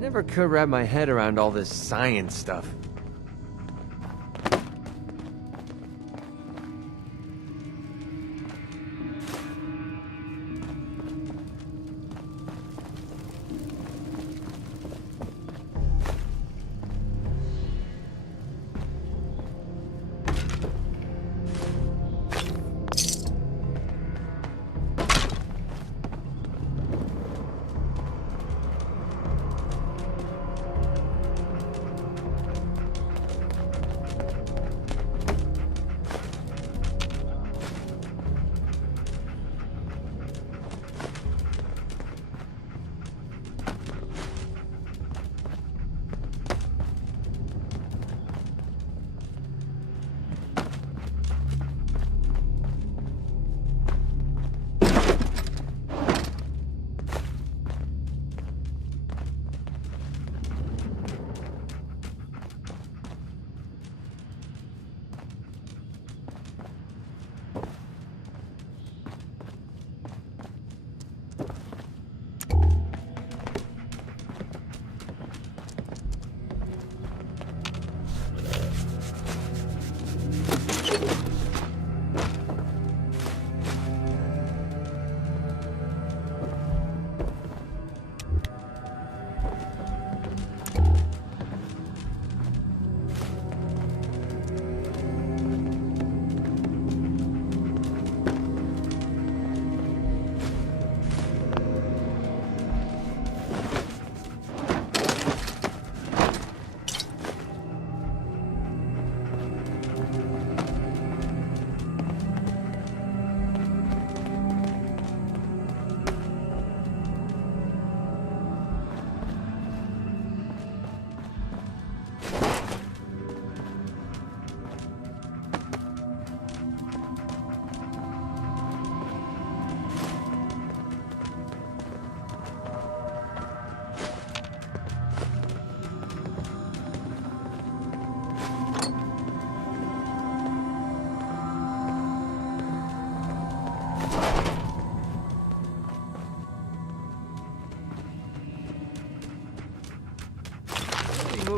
Never could wrap my head around all this science stuff.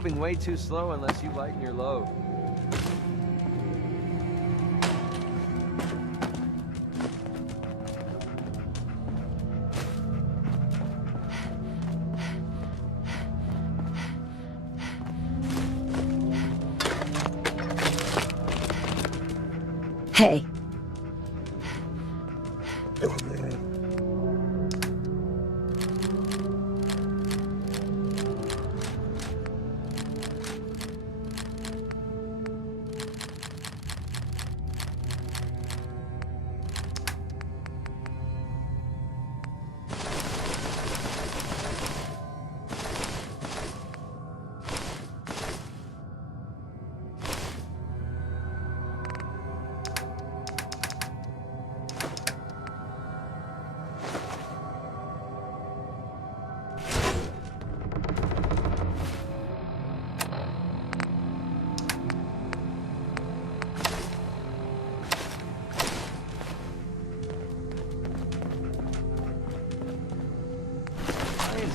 moving way too slow unless you lighten your load. Hey.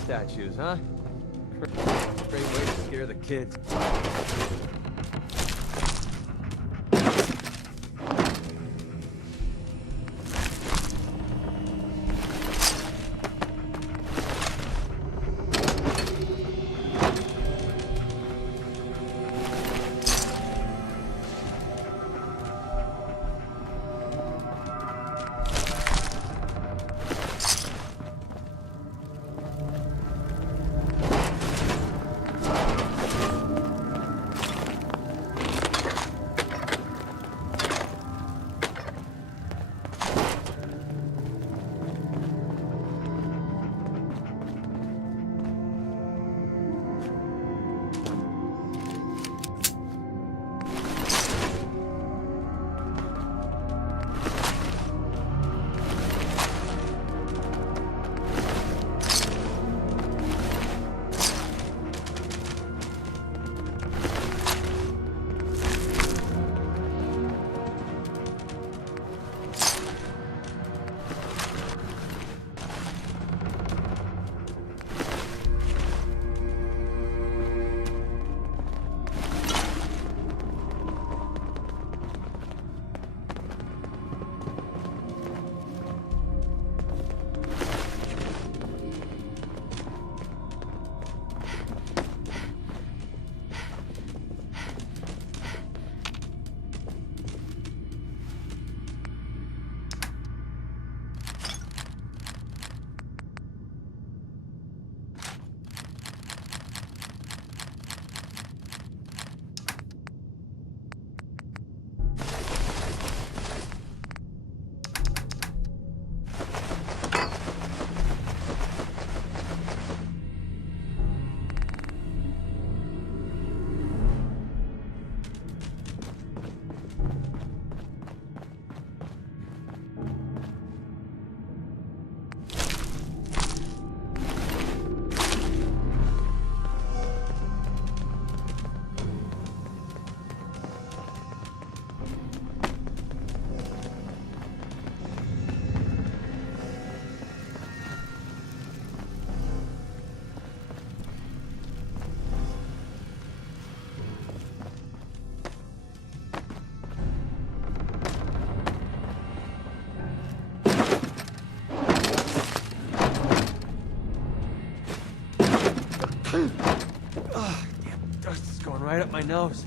Statues, huh? Great way to scare the kids. Oh, damn, dust is going right up my nose.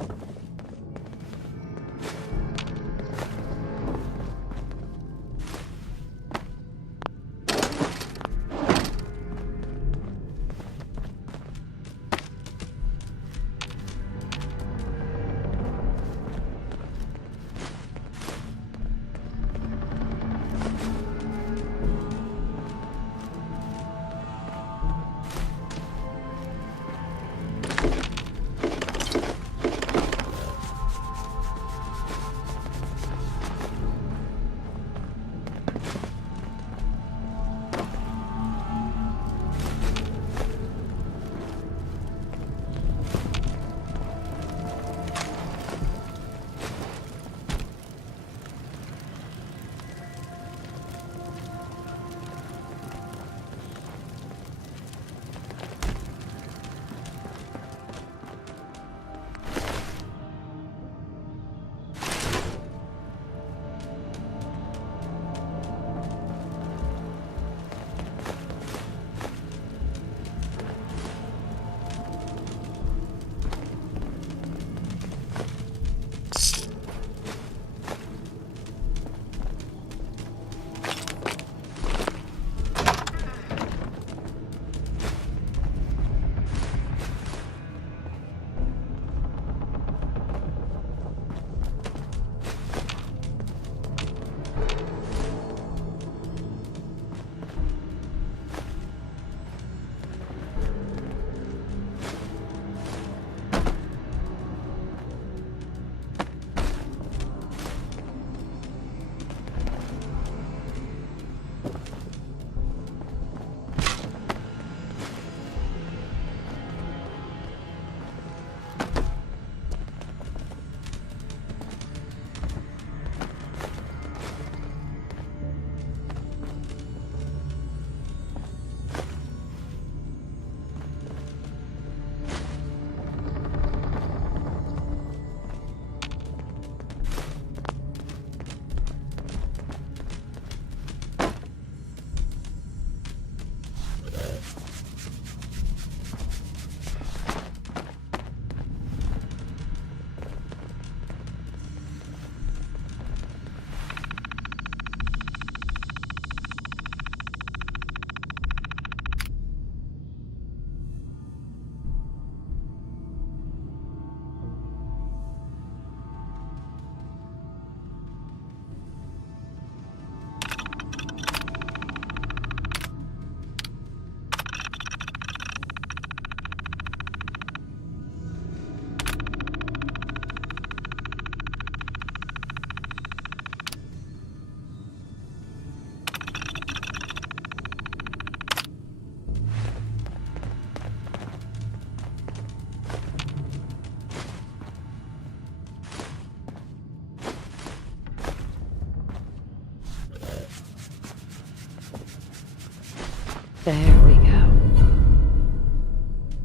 There we go.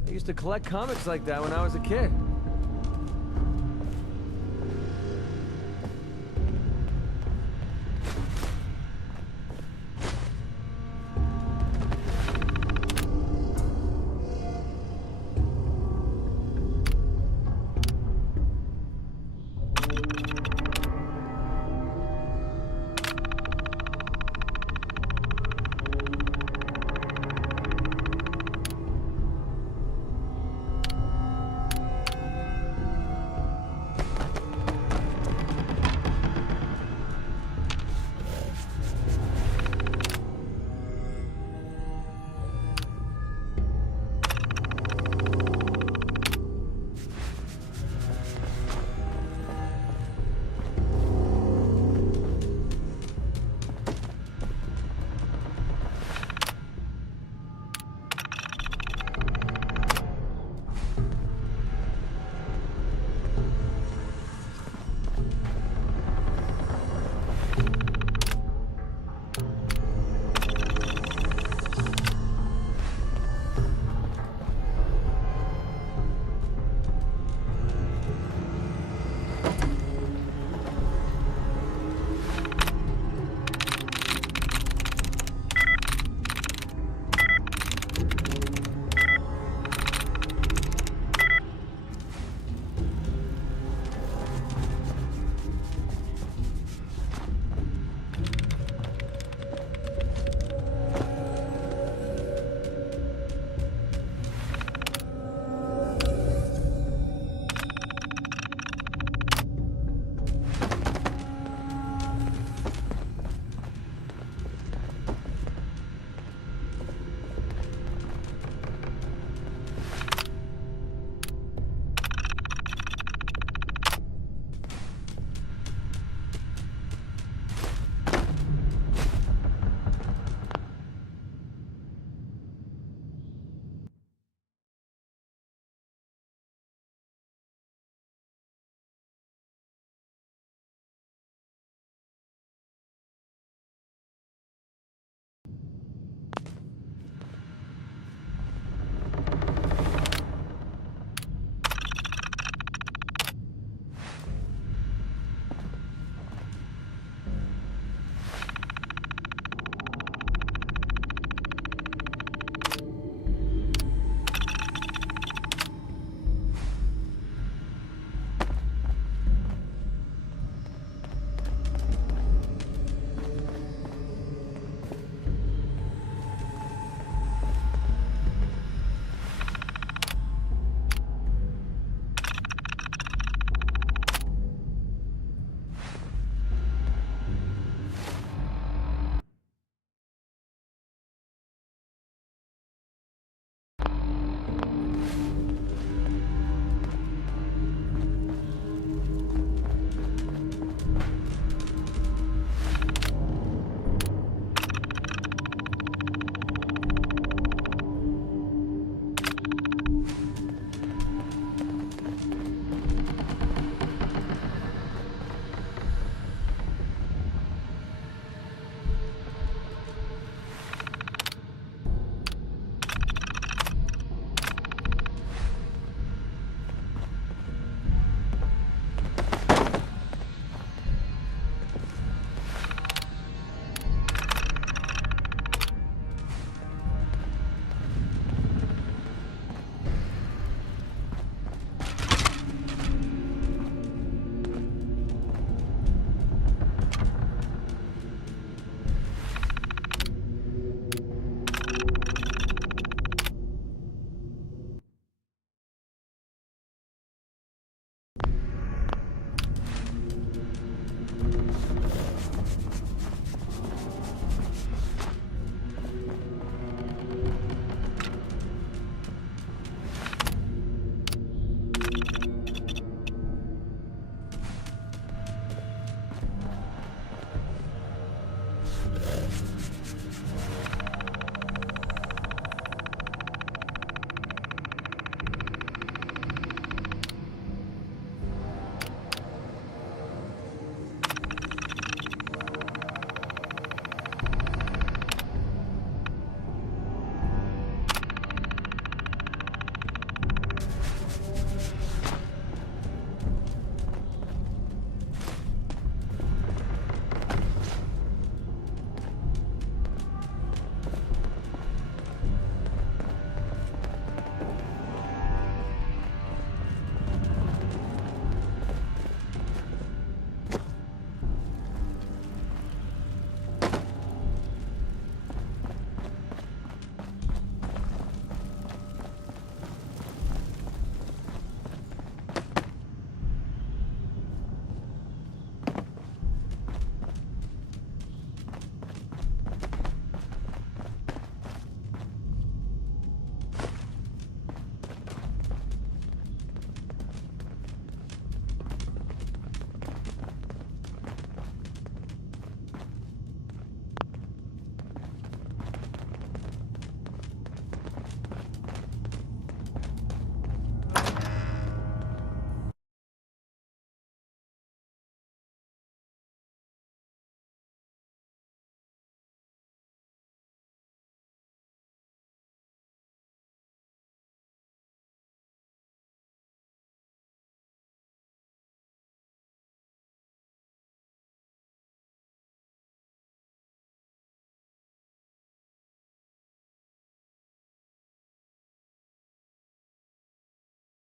I used to collect comics like that when I was a kid.